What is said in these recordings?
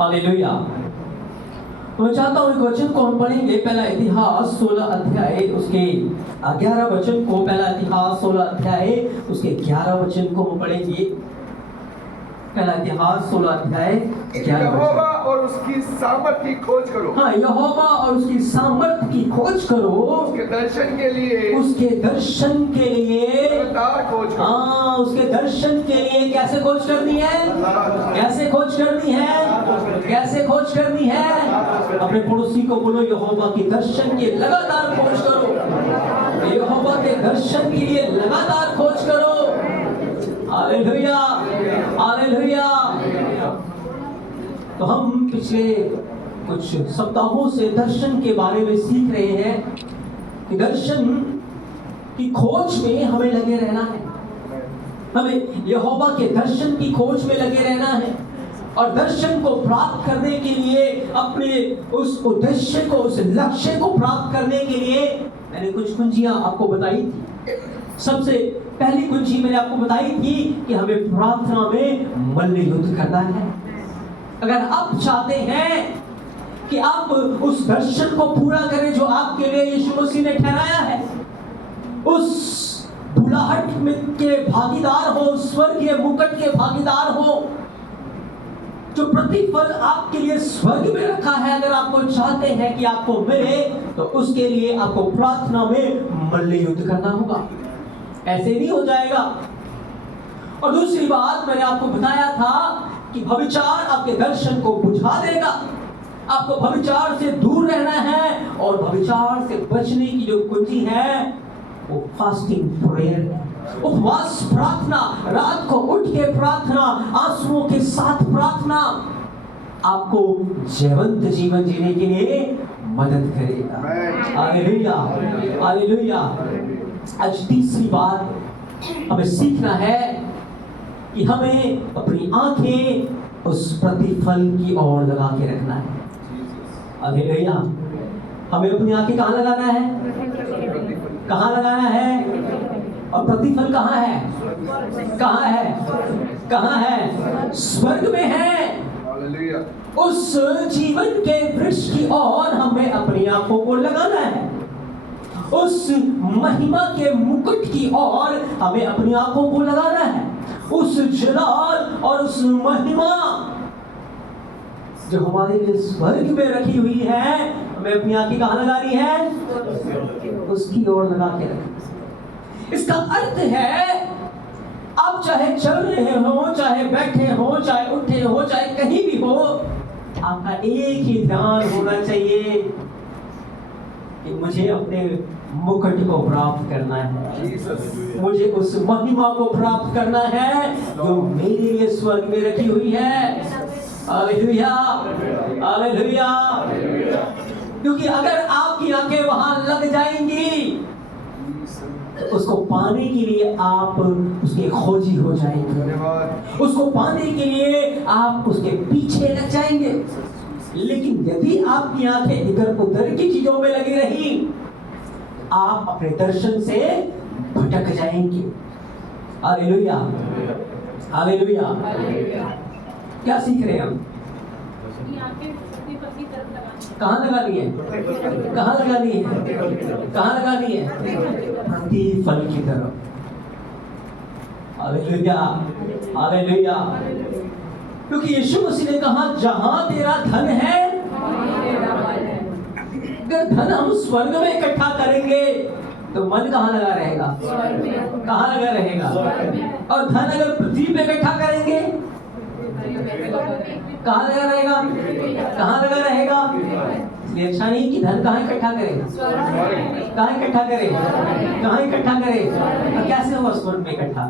Hallelujah. मैं चाहता हूँ एक वचन को हम पढ़ेंगे, पहला इतिहास 16 अध्याय उसके 11 वचन को, पहला इतिहास 16 अध्याय उसके 11 वचन को हम पढ़ेंगे। पहला इतिहास 16 अध्याय 11 यहोवा और उसकी सामर्थ की खोज करो। हाँ, यहोवा और उसकी सामर्थ की खोज करो, उसके दर्शन के लिए, उसके दर्शन के लिए लगातार खोज करो। हाँ, उसके दर्शन के लिए कैसे खोज करनी है? कैसे खोज करनी है? कैसे खोज करनी है? अपने पड़ोसी को बोलो, यहोवा के दर्शन के लगातार खोज करो। यहोवा के दर्शन के लिए लगातार खोज करो। Hallelujah, hallelujah. तो हम पिछले कुछ सप्ताहों से दर्शन के बारे में सीख रहे हैं कि दर्शन की खोज में हमें लगे रहना है। हमें यहोवा के दर्शन की खोज में लगे रहना है और दर्शन को प्राप्त करने के लिए, अपने उस उद्देश्य को, उस लक्ष्य को प्राप्त करने के लिए मैंने कुछ कुंजियां आपको बताई थी। सबसे पहली कुंजी मैंने आपको बताई थी कि हमें प्रार्थना में मल्ल युद्ध करना है। अगर आप चाहते हैं कि आप उस दर्शन को पूरा करें जो आपके लिए यीशु मसीह ने ठहराया है, उस बुलाहट के भागीदार हो, स्वर्गीय मुकुट के भागीदार हो, जो प्रतिफल आपके लिए स्वर्ग में रखा है, अगर आपको चाहते हैं कि आपको मिले, तो उसके लिए आपको प्रार्थना में मल्ल युद्ध करना होगा। ऐसे नहीं हो जाएगा। और दूसरी बात मैंने आपको बताया था कि भविचार आपके दर्शन को बुझा देगा। आपको भविचार से दूर रहना है और भविचार से बचने की जो कुंजी है वो फास्टिंग प्रेयर है, उपवास प्रार्थना, रात को उठ के प्रार्थना, आंसुओं के साथ प्रार्थना आपको जीवंत जीवन जीने के लिए मदद करेगा। Hallelujah, hallelujah. आज तीसरी बात हमें सीखना है कि हमें अपनी आंखें उस प्रतिफल की ओर लगा के रखना है। हालेलुया। हमें अपनी आंखें कहाँ लगाना है? कहाँ लगाना है? और प्रतिफल कहाँ है? कहाँ है? कहाँ है? स्वर्ग में है। उस जीवन के वृक्ष की ओर हमें अपनी आंखों को लगाना है। उस महिमा के मुकुट की ओर हमें अपनी आंखों को लगाना है। उस जलाल और उस महिमा जो हमारे लिए स्वर्ग में रखी हुई है, हमें अपनी आंखें कहाँ लगानी है? उसकी ओर लगा के रखना। इसका अर्थ है आप चाहे चल रहे हो, चाहे बैठे हो, चाहे उठे हो, चाहे कहीं भी हो, आपका एक ही ध्यान होना चाहिए कि मुझे अपने मुकुट को प्राप्त करना है, मुझे उस महिमा को प्राप्त करना है जो मेरे लिए स्वर्ग में रखी हुई है। Hallelujah, hallelujah. क्योंकि अगर आपकी आंखें वहां लग जाएंगी तो उसको पाने के लिए आप उसके खोजी हो जाएंगे, उसको पाने के लिए आप उसके पीछे लग जाएंगे। लेकिन यदि आपकी आंखें इधर उधर की चीजों में लगी रही, आप अपने दर्शन से भटक जाएंगे। Hallelujah, hallelujah. क्या सीख रहे हैं हम? कहाँ लगानी है? कहाँ लगानी है? कहाँ लगानी है? प्रतिफल की तरफ। Hallelujah, hallelujah. क्योंकि यीशु मसीह ने कहा, जहां तेरा धन है, अगर धन हम स्वर्ग में इकट्ठा करेंगे तो मन कहाँ लगा रहेगा? कहाँ लगा रहेगा? और धन अगर पृथ्वी पे इकट्ठा करेंगे कहाँ लगा रहेगा? कहाँ लगा रहेगा? इसलिए अच्छा नहीं कि धन कहाँ इकट्ठा करें, कहाँ इकट्ठा करें, कहाँ इकट्ठा करें? और कैसे होगा स्वर्ग में इकट्ठा?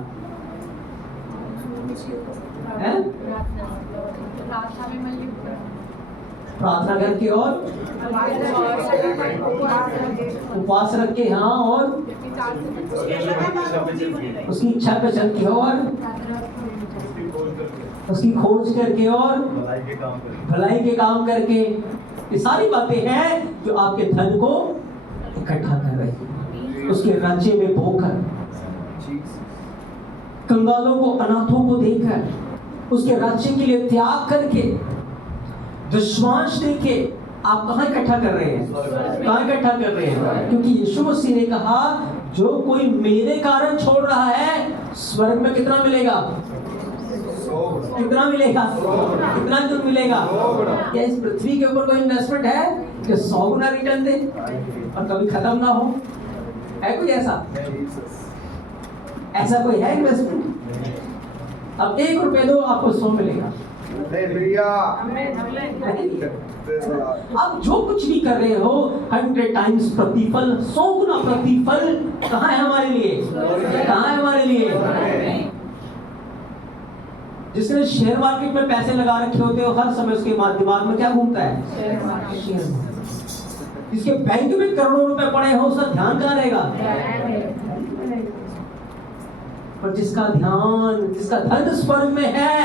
प्रार्थना करके और उपवास रख के, हाँ, और उसकी इच्छा पे चल के और उसकी खोज करके और भलाई के काम करके। ये सारी बातें हैं जो आपके धन को इकट्ठा कर रही है, उसके राज्य में बोकर, कंगालों को, अनाथों को देकर, उसके राज्य के लिए त्याग करके विश्वास देके आप कहाँ इकट्ठा कर रहे हैं? कहाँ इकट्ठा कर रहे हैं? क्योंकि यीशु मसीह ने कहा जो कोई मेरे कारण छोड़ रहा है स्वर्ग में कितना मिलेगा? कितना मिलेगा? कितना गुना मिलेगा? क्या इस पृथ्वी के ऊपर कोई इन्वेस्टमेंट है कि 100 गुना रिटर्न दे और कभी खत्म ना हो? है कोई ऐसा? ऐसा कोई है इन्वेस्टमेंट? अब 1 रुपए दो आपको 100 मिलेगा। अब जो कुछ भी कर रहे हो 100 टाइम्स प्रतिफल, 100 गुना प्रतिफल कहाँ है हमारे लिए? कहाँ है हमारे लिए? जिसने शेयर मार्केट में पैसे लगा रखे होते हो हर समय उसके दिमाग में क्या घूमता है? Share market. जिसके बैंक में करोड़ों रुपए पड़े हो उसका ध्यान कहाँ रहेगा? पर जिसका धन स्वर्ग में है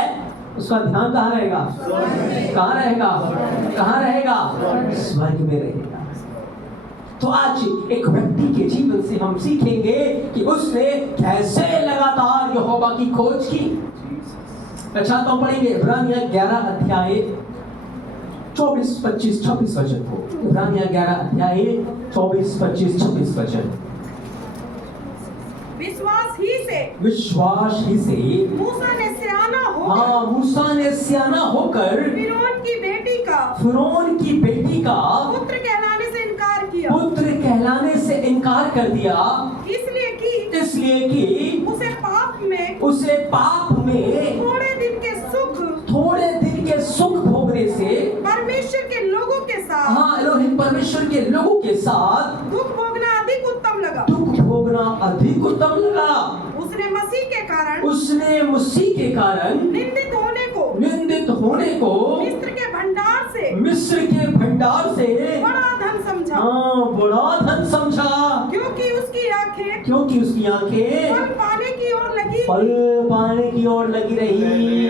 उसका ध्यान कहाँ रहेगा? कहाँ रहेगा? कहाँ रहेगा? स्वर्ग में रहेगा। तो आज एक व्यक्ति के जीवन से हम सीखेंगे कि उसने कैसे लगातार यहोवा की खोज की। मैं चाहता हूं पढ़ेंगे इब्रानिया 11 अध्याय 24, 25, 26 वचन को। इब्रानिया 11 अध्याय 24, 25, 26 वचन। विश्वास ही से मूसा ने सियाना होकर फिरौन की बेटी का पुत्र कहलाने से इनकार कर दिया, इसलिए कि उसे पाप में थोड़े दिन के सुख भोगने से परमेश्वर के लोगों के साथ परमेश्वर के लोगों के साथ दुख भोगना अधिक उत्तम लगा। उसने मसीह के कारण निंदित होने को मिस्र के भंडार से बड़ा धन समझा। क्योंकि उसकी आंखें फल पाने की ओर लगी रही।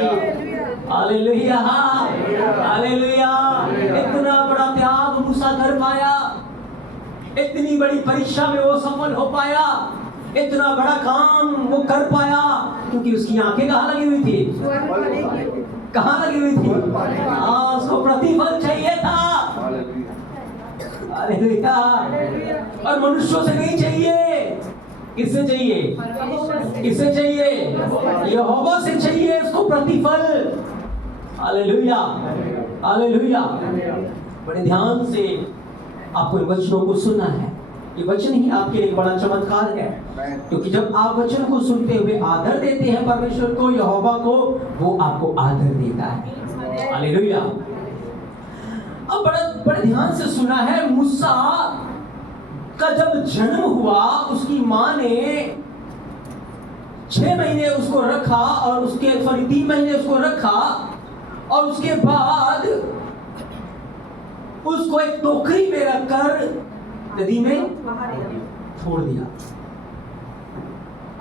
Hallelujah, hallelujah. इतना बड़ा त्याग मूसा कर पाया, इतनी बड़ी परीक्षा में वो सफल हो पाया, इतना बड़ा काम वो कर पाया क्योंकि उसकी आंखें कहाँ लगी हुई थी? कहाँ लगी हुई थी? उसको प्रतिफल चाहिए था। हालेलुया। और मनुष्यों से नहीं चाहिए। किससे चाहिए? किससे चाहिए? यहोवा से चाहिए उसको प्रतिफल। Hallelujah, hallelujah. बड़े ध्यान से आपको इन वचनों को सुनना है। ये वचन ही आपके लिए बड़ा चमत्कार है, क्योंकि जब आप वचन को सुनते हुए आदर देते हैं परमेश्वर को, यहोवा को, वो आपको आदर देता है। हालेलुया। अब बड़े ध्यान से सुना है। मूसा का जब जन्म हुआ उसकी माँ ने 6 महीने उसको रखा और 3 महीने उसको रखा और उसके बाद उसको एक टोकरी में रखकर नदी में छोड़ दिया।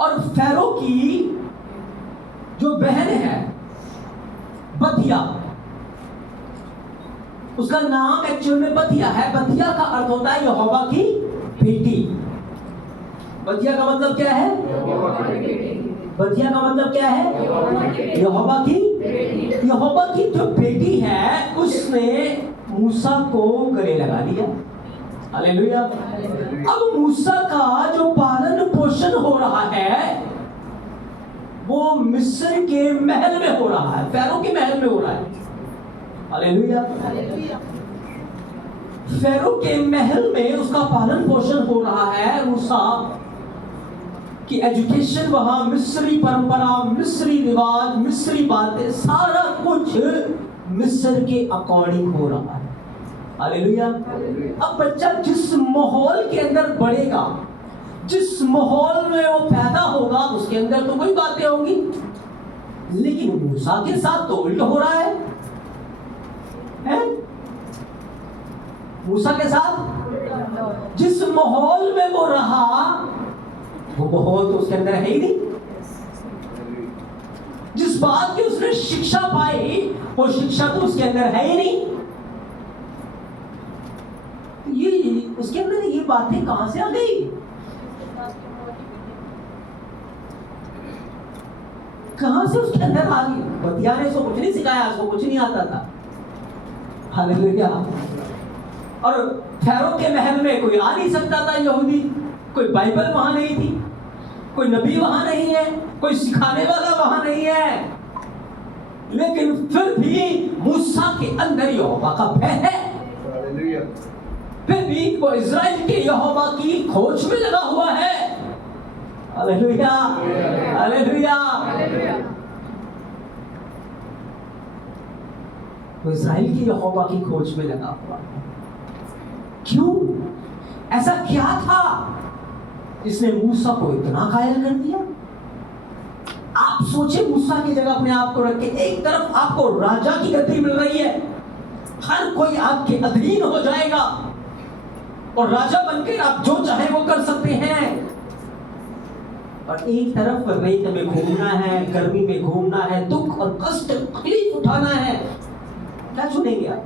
और फैरो की जो बहन है बथिया, उसका नाम एक्चुअल में बथिया है। बथिया का अर्थ होता है यहोवा की बेटी। बथिया का मतलब क्या है? बथिया का मतलब क्या है? यहोवा की जो बेटी है उसने मूसा को गले लगा लिया। हालेलुया। अब मूसा का जो पालन पोषण हो रहा है वो मिस्र के महल में हो रहा है, फैरो के महल में हो रहा है। हालेलुया। फैरो के महल में उसका पालन पोषण हो रहा है। मूसा की एजुकेशन वहां मिस्री परंपरा, मिस्री रिवाज, मिस्री बातें, सारा कुछ मिस्र के अकॉर्डिंग हो रहा है। हालेलुया। अब बच्चा जिस माहौल के अंदर बढ़ेगा, जिस माहौल में वो पैदा होगा, उसके अंदर तो कोई बातें होंगी, लेकिन मूसा के साथ तो उल्टा हो रहा है? मूसा के साथ जिस माहौल में वो रहा वो माहौल तो उसके अंदर है ही नहीं। जिस बात की उसने शिक्षा पाई वो शिक्षा तो उसके अंदर है ही नहीं। ये उसके अंदर ये बातें कहां से आ गई? कहां से उसके अंदर आ गई? बतिया ने उसको कुछ नहीं सिखाया, उसको कुछ नहीं आता था। हालेलुया। और फैरो के महल में कोई आ नहीं सकता था यहूदी, कोई बाइबल वहां नहीं थी, कोई नबी वहां नहीं है, कोई सिखाने वाला वहां नहीं है, लेकिन फिर भी मूसा के अंदर यहोवा का भय है। हालेलुया। फिर भी वो इज़राइल के यहोवा की खोज में लगा हुआ है। Hallelujah, hallelujah. वो इज़राइल के यहोवा की खोज में लगा हुआ है। क्यों? ऐसा क्या था जिसने मूसा को इतना घायल कर दिया? आप सोचे, मूसा की जगह अपने आप को रखें। एक तरफ आपको राजा की गद्दी मिल रही है, हर कोई आपके अधीन हो जाएगा और राजा बनकर आप जो चाहे वो कर सकते हैं, और एक तरफ रेत में घूमना है, गर्मी में घूमना है, दुख और कष्ट तकलीफ उठाना है। क्या चुनेंगे आप?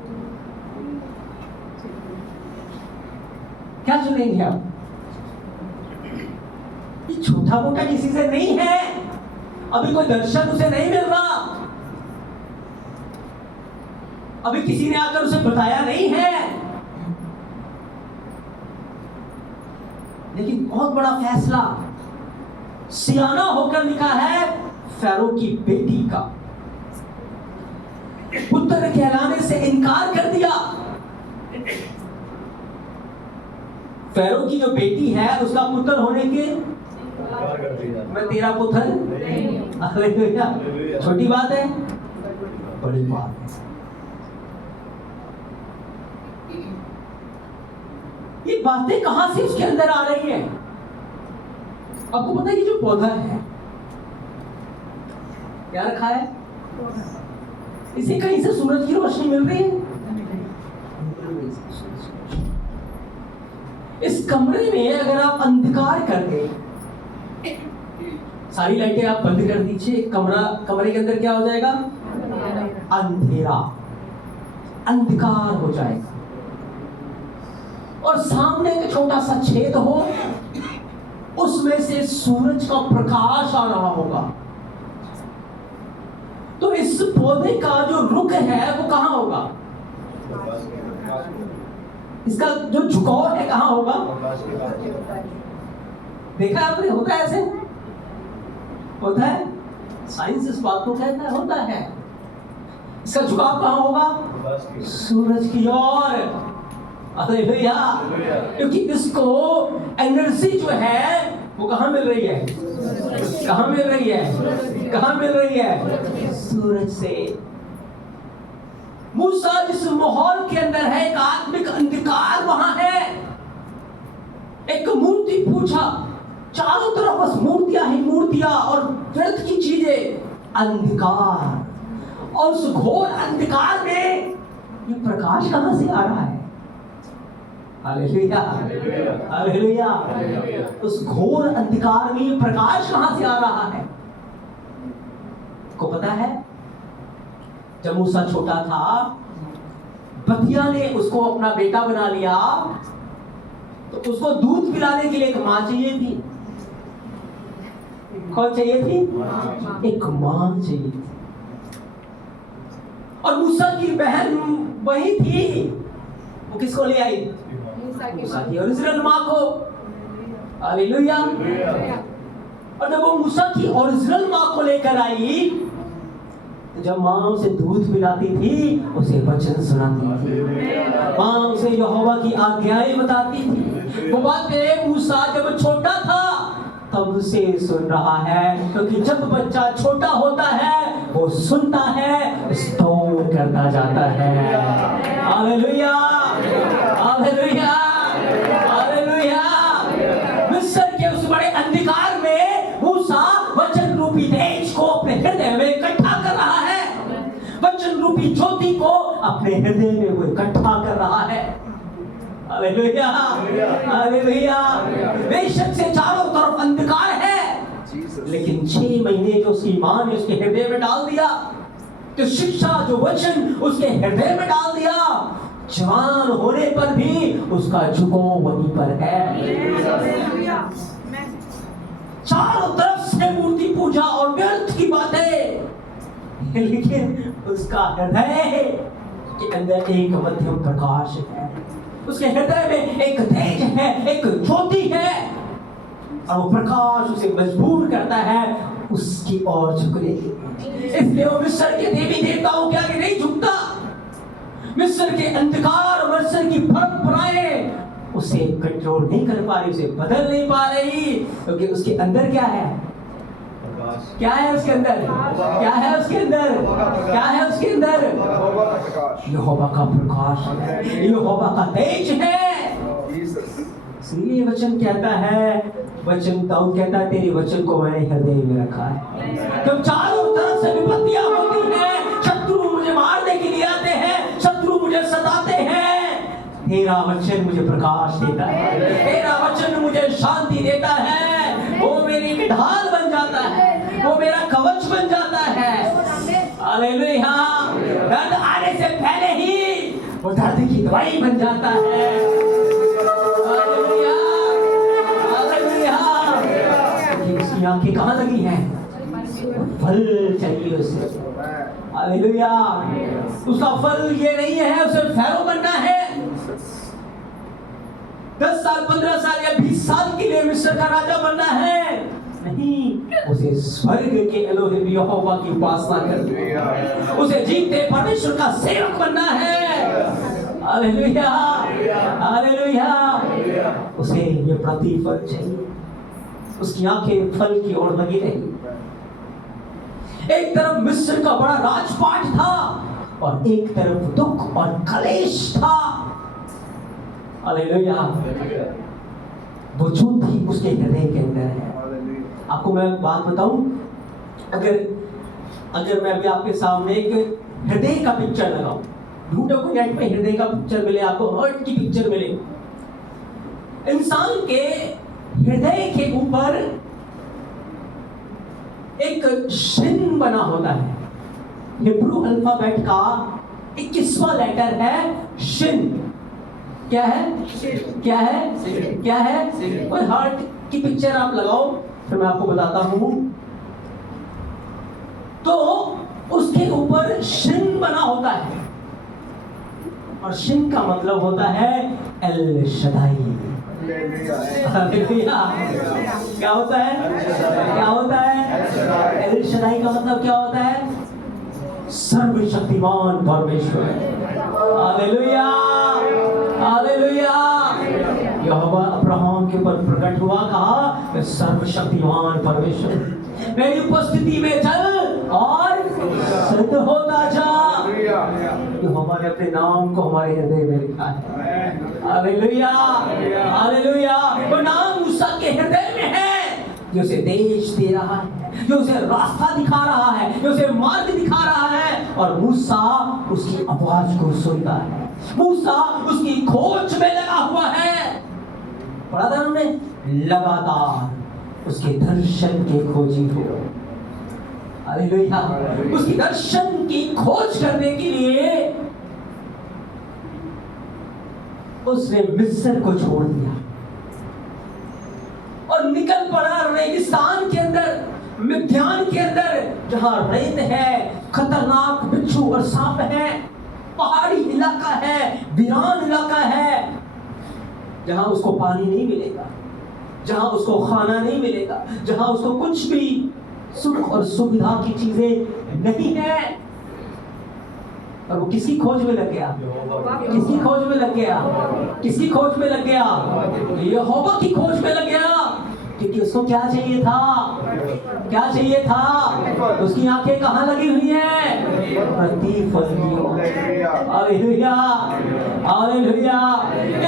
क्या चुनेंगे आप? ये छोटा मोटा किसी से नहीं है, अभी कोई दर्शन उसे नहीं मिल रहा, अभी किसी ने आकर उसे बताया नहीं है, लेकिन बहुत बड़ा फैसला सियाना होकर लिखा है फैरो की बेटी का। पुत्र कहलाने से इनकार कर दिया। फैरो की जो बेटी है उसका पुत्र होने के, मैं तेरा पुत्र, हालेलुया। छोटी बात है, बड़ी बात है। ये बातें कहां से उसके अंदर आ रही हैं? आपको पता है ये जो पौधा है क्या रखा है? इसे कहीं से सूरज की रोशनी मिल रही है? इस कमरे में अगर आप अंधकार कर दें, सारी लाइटें आप बंद कर दीजिए, कमरे के अंदर क्या हो जाएगा? अंधेरा, अंधकार हो जाएगा, और सामने एक छोटा सा छेद हो, उसमें से सूरज का प्रकाश आ रहा होगा। तो इस पौधे का जो रुख है वो कहां होगा? इसका जो झुकाव है कहां होगा? देखा आपने? होता है ऐसे, होता है। साइंस इस बात को कहता है, होता है। इसका झुकाव कहां होगा? सूरज की ओर। हालेलुया। क्योंकि इसको एनर्जी जो है वो कहां मिल रही है? कहां मिल रही है? कहां मिल रही है? सूरज से। मूसा जिस माहौल के अंदर है, एक आत्मिक अंधकार वहां है। एक मूर्ति पूछा, चारों तरफ बस मूर्तियां ही मूर्तियां और व्यर्थ की चीजें, अंधकार। और उस घोर अंधकार में ये प्रकाश कहां से आ रहा है? Hallelujah, hallelujah. उस घोर अंधकार में ये प्रकाश कहां से आ रहा है? को पता है, जब मूसा छोटा था, बतिया ने उसको अपना बेटा बना लिया, तो उसको दूध पिलाने के लिए एक मां चाहिए थी। कौन चाहिए थी? एक मां चाहिए थी। और मूसा की बहन वही थी, वो किसको ले आई? मूसा की ओरिजिनल मां को। हालेलुया। और जब वो मूसा की ओरिजिनल मां को लेकर आई, जब मां उसे दूध पिलाती थी, उसे वचन सुनाती थी, मां उसे यहोवा की आज्ञाएं बताती थी। वो बातें मूसा जब छोटा था तब से सुन रहा है, क्योंकि जब बच्चा छोटा होता है वो सुनता है, स्टोर करता जाता है। Hallelujah, hallelujah, hallelujah. मिस्र के उस बड़े अंधकार में मूसा वचन रूपी तेज को अपने हृदय में इकट्ठा कर रहा है, वचन रूपी ज्योति को अपने हृदय में वो इकट्ठा कर रहा है। Hallelujah, hallelujah. बेशक से चारों तरफ अंधकार है, लेकिन 6 महीने जो उसकी मां ने उसके हृदय में डाल दिया, जो शिक्षा, जो वचन उसके हृदय में डाल दिया, जवान होने पर भी उसका झुकाव वहीं पर है। चारों तरफ से मूर्ति पूजा और व्यर्थ की बातें, लेकिन उसका हृदय अंदर एक मध्यम प्रकाश है, उसके हृदय में एक तेज है, एक ज्योति है, और वो प्रकाश उसे मजबूर करता है उसकी ओर झुकने के लिए। इसलिए वो मिस्र के देवी देवताओं के आगे नहीं झुकता। मिस्र के अंधकार और मिस्र की परंपराएं उसे कंट्रोल नहीं कर पा रही, उसे बदल नहीं पा रही, क्योंकि उसके अंदर क्या है? क्या है उसके अंदर? क्या है उसके अंदर? क्या है उसके अंदर? यहोवा का प्रकाश है, यहोवा का तेज है। इसलिए वचन कहता है, वचन दाऊद कहता है, तेरे वचन को मैंने हृदय में रखा है। जब चारों तरफ से विपत्तियां होती हैं, शत्रु मुझे मारने के लिए आते हैं, शत्रु मुझे सताते हैं, तेरा वचन मुझे प्रकाश देता है, तेरा वचन मुझे शांति देता है। वो मेरी ढाल बन जाता है, वो मेरा कवच बन जाता है। हालेलुया। दर्द आने से पहले ही वो दर्द की दवाई बन जाता है। Hallelujah, hallelujah. उसकी आंखें कहाँ लगी हैं? फल चाहिए उसे। हालेलुया। उसका फल ये नहीं है उसे फैरो बनना है, 10 साल 15 साल या 20 साल के लिए मिस्र का राजा बनना है, नहीं, उसे स्वर्ग के एलोहिम यहोवा की उपासना करनी है, उसे जीते परमेश्वर का सेवक बनना है। Hallelujah, hallelujah. उसे ये प्रतिफल चाहिए, उसकी आंखें फल की ओर लगी रही। एक तरफ मिस्र का बड़ा राजपाट था और एक तरफ दुख और कलेश था। हालेलुया। वो जो भी उसके हृदय के अंदर है। आपको मैं बात बताऊं, अगर मैं अभी आपके सामने एक हृदय का पिक्चर लगाऊं, ढूंढो कोई नेट पे हृदय का पिक्चर मिले, आपको हार्ट की पिक्चर मिले, इंसान के हृदय के ऊपर एक शिन बना होता है। हिब्रू अल्फाबेट का 21वां लेटर है शिन। क्या है? क्या है? क्या है? कोई हार्ट की पिक्चर आप लगाओ, फिर मैं आपको बताता हूं। तो उसके ऊपर शिन बना होता है, और शिन का मतलब होता है एल शदाई। क्या होता है? क्या होता है? एल शदाई का मतलब क्या होता है? सर्वशक्तिमान परमेश्वर। Hallelujah, hallelujah. यहोवा अब्राहम के ऊपर प्रकट हुआ, कहा सर्वशक्तिमान परमेश्वर मेरी उपस्थिति में चल और सिद्ध होता जा। यहोवा ने अपने नाम को हमारे हृदय में लिखा है। Hallelujah, hallelujah. वो नाम मूसा के हृदय में है, जो उसे देश दे रहा है, जो उसे रास्ता दिखा रहा है, जो उसे मार्ग दिखा रहा है, और मूसा उसकी आवाज को सुनता है। मूसा उसकी खोज में लगा हुआ है। पढ़ा था हमने, लगातार उसके दर्शन के खोजी हो। हालेलुया। उसकी दर्शन की खोज करने के लिए उसने मिस्र को छोड़ दिया और निकल पड़ा रेगिस्तान के अंदर, मिद्यान के अंदर, जहां रेत है, खतरनाक बिच्छू और सांप है, पहाड़ी इलाका है, वीरान इलाका है, जहां उसको पानी नहीं मिलेगा, जहां उसको खाना नहीं मिलेगा, जहां उसको कुछ भी सुख और सुविधा की चीजें नहीं है। और वो किसकी खोज में लग गया? किसकी खोज में लग गया? किसकी खोज में लग गया? यहोवा की खोज में लग गया। क्योंकि उसको क्या चाहिए था? क्या चाहिए था? उसकी आंखें कहाँ लगी हुई हैं? प्रतिफल की ओर। Hallelujah, hallelujah.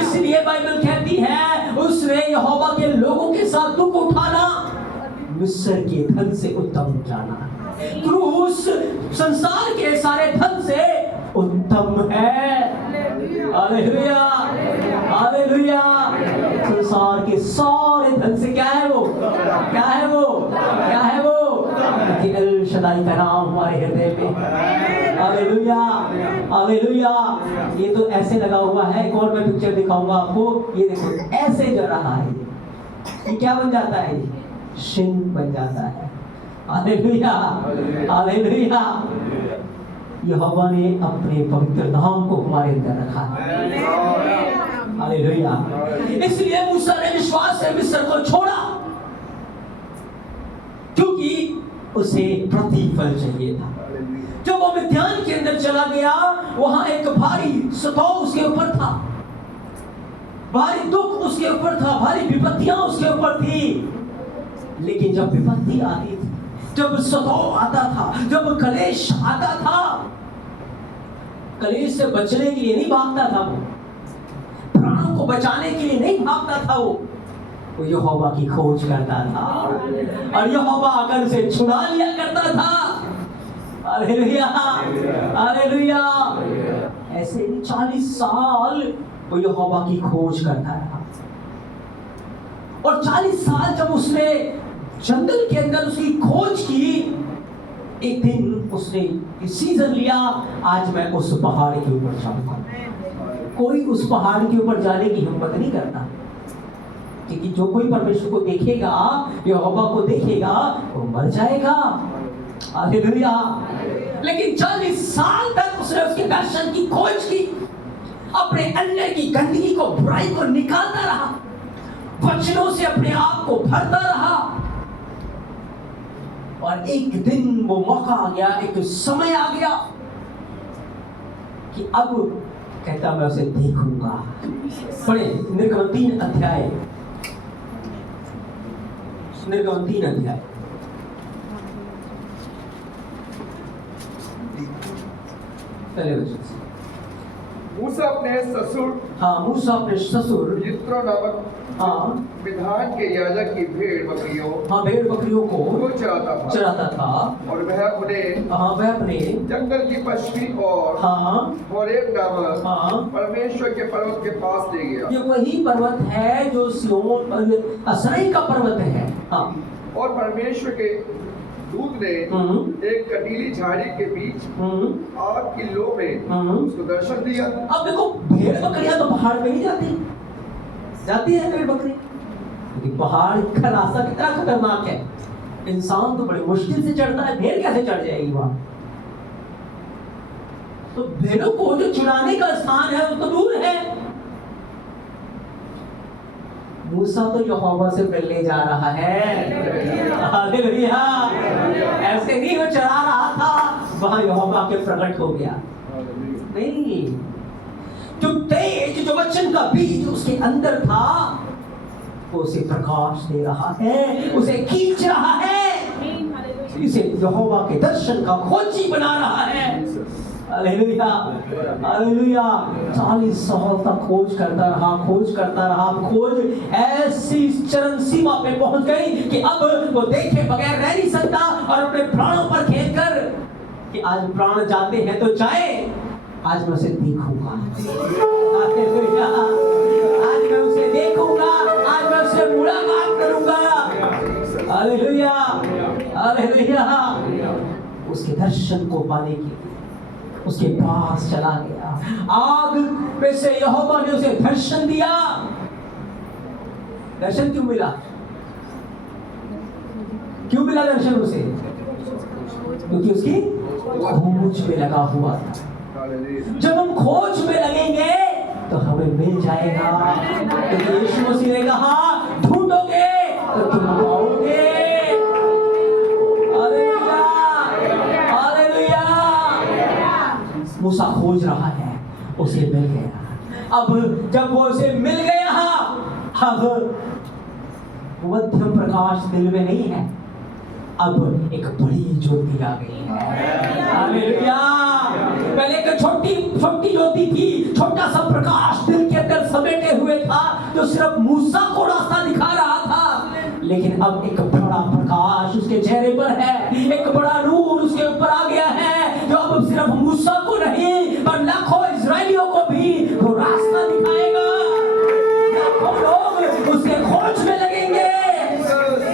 इसलिए बाइबल कहती है उसने यहोवा के लोगों के साथ दुख उठाना मिस्र के धन से उत्तम जाना। क्रूस संसार के सारे धन से उत्तम है। Hallelujah, hallelujah. संसार के सारे धन से क्या है वो? क्या है वो? क्या है वो? कि एल शदाई का नाम हमारे हृदय में। Hallelujah, hallelujah. ये तो ऐसे लगा हुआ है, एक और मैं पिक्चर दिखाऊंगा आपको। ये देखो, ऐसे जा रहा है, ये क्या बन जाता है? शिन बन जाता है। Hallelujah, hallelujah. यहोवा ने अपने पवित्र नाम को हमारे अंदर रखा है। हालेलुया। इसलिए मूसा ने विश्वास से मिस्र को छोड़ा, क्योंकि उसे प्रतिफल चाहिए था। जब वो मिद्यान के अंदर चला गया, वहां एक भारी सताव उसके ऊपर था, भारी दुख उसके ऊपर था, भारी विपत्तियां उसके ऊपर थी। लेकिन जब विपत्ति आती थी, जब सताव आता था, जब कलेश आता था, कलेश से बचने के लिए नहीं भागता था वो, प्राणों को बचाने के लिए नहीं भागता था वो यहोवा की खोज करता था, और यहोवा आकर उसे छुड़ा लिया करता था। Hallelujah, hallelujah. ऐसे ही 40 साल वो यहोवा की खोज करता रहा, और 40 साल जब उसने जंगल के अंदर उसकी खोज की, एक दिन उसने डिसीजन लिया, आज मैं उस पहाड़ के ऊपर जाऊंगा। कोई उस पहाड़ के ऊपर जाने की हिम्मत नहीं करता, क्योंकि जो कोई परमेश्वर को देखेगा, यहोवा को देखेगा, वो मर जाएगा। हालेलुया। लेकिन 40 साल तक उसने उसके दर्शन की खोज की, अपने अंदर की गंदगी को, बुराई को निकालता रहा, वचनों से अपने आप को भरता रहा। और एक दिन वो मौका आ गया, एक समय आ गया कि अब कहता मैं उसे देखूंगा। पढ़े निर्गमन 3 अध्याय, निर्गमन 3 अध्याय। पहले वचन से। मूसा अपने ससुर, हाँ, मूसा अपने ससुर यित्रो नामक हाँ विधान के याजक की भेड़ बकरियों, हाँ, भेड़ बकरियों को चराता था, और वह उन्हें वह अपने जंगल की पश्चिमी और हाँ होरेब नामक हाँ परमेश्वर के पर्वत के पास ले गया। ये वही पर्वत है जो सिय्योन असराई का पर्वत है। हाँ, और परमेश्वर के दूत ने एक कटीली झाड़ी के बीच आग की लो में उसको दर्शन दिया। अब देखो, भेड़ बकरियां तो पहाड़ पे नहीं जाती है भेड़ बकरी, क्योंकि पहाड़ का रास्ता कितना खतरनाक है, इंसान तो बड़ी मुश्किल से चढ़ता है, भेड़ कैसे चढ़ जाएगी वहां? तो भेड़ों को जो चुराने का स्थान है वो तो दूर है। मूसा तो यहोवा से मिलने जा रहा है। हालेलुया। ऐसे नहीं वो चढ़ा रहा था, वहां यहोवा के प्रकट हो गया। नहीं, जो तेज, जो वचन का बीज उसके अंदर था, वो उसे प्रकाश दे रहा है, उसे खींच रहा है, इसे यहोवा के दर्शन का खोजी बना रहा है। Hallelujah, hallelujah. 40 साल तक खोज करता रहा, खोज ऐसी चरम सीमा पे पहुंच गई कि अब वो देखे बगैर रह नहीं सकता, और अपने प्राणों पर खेल कर कि आज प्राण जाते हैं तो जाए, आज मैं उसे देखूंगा। हालेलुया। आज मैं उसे देखूंगा, आज मैं उससे मुलाकात करूंगा। Hallelujah, hallelujah. उसके दर्शन को पाने के लिए उसके पास चला गया। आग में से यहोवा ने उसे दर्शन दिया। दर्शन क्यों मिला? क्यों मिला दर्शन उसे? क्योंकि उसकी खोज में लगा हुआ था। जब हम खोज में लगेंगे तो हमें मिल जाएगा, क्योंकि यीशु मसीह ने कहा ढूंढोगे तो तुम पाओगे। मूसा खोज रहा है, उसे मिल गया। अब जब वो उसे मिल गया, अब मध्यम प्रकाश दिल में नहीं है, अब एक बड़ी ज्योति आ गई है। हालेलुया। पहले एक छोटी ज्योति थी, छोटा सा प्रकाश दिल के अंदर समेटे हुए था, जो सिर्फ मूसा को रास्ता दिखा रहा था, लेकिन अब एक बड़ा प्रकाश उसके चेहरे पर है, एक बड़ा नूर उसके ऊपर आ गया है, जो अब सिर्फ मूसा को नहीं पर लाखों इजरायलियों को भी वो रास्ता दिखाएगा। लाखों लोग उसके खोज में लगेंगे।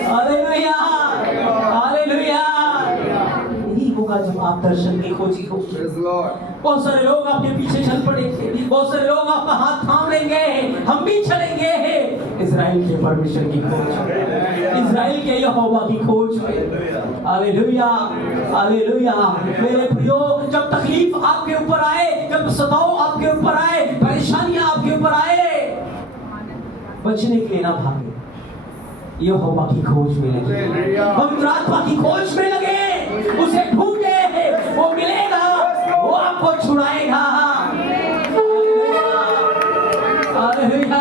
Hallelujah, hallelujah. यही होगा जब आप दर्शन की खोजी होगी। बहुत सारे लोग आपके पीछे चल पड़ेंगे, बहुत सारे लोग आपका हाथ थाम लेंगे, हम भी चलेंगे। इस इज़राइल के परमेश्वर की खोज में, इज़राइल के यहोवा की खोज में। Hallelujah, hallelujah. मेरे प्रियो, जब तकलीफ आपके ऊपर आए, जब सताव आपके ऊपर आए, परेशानियां आपके ऊपर आए, बचने के लिए ना भागे, यहोवा की खोज में लगे, पवित्र आत्मा की खोज में लगे, उसे ढूंढे, वो मिलेगा, वो आपको छुड़ाएगा। हालेलुया।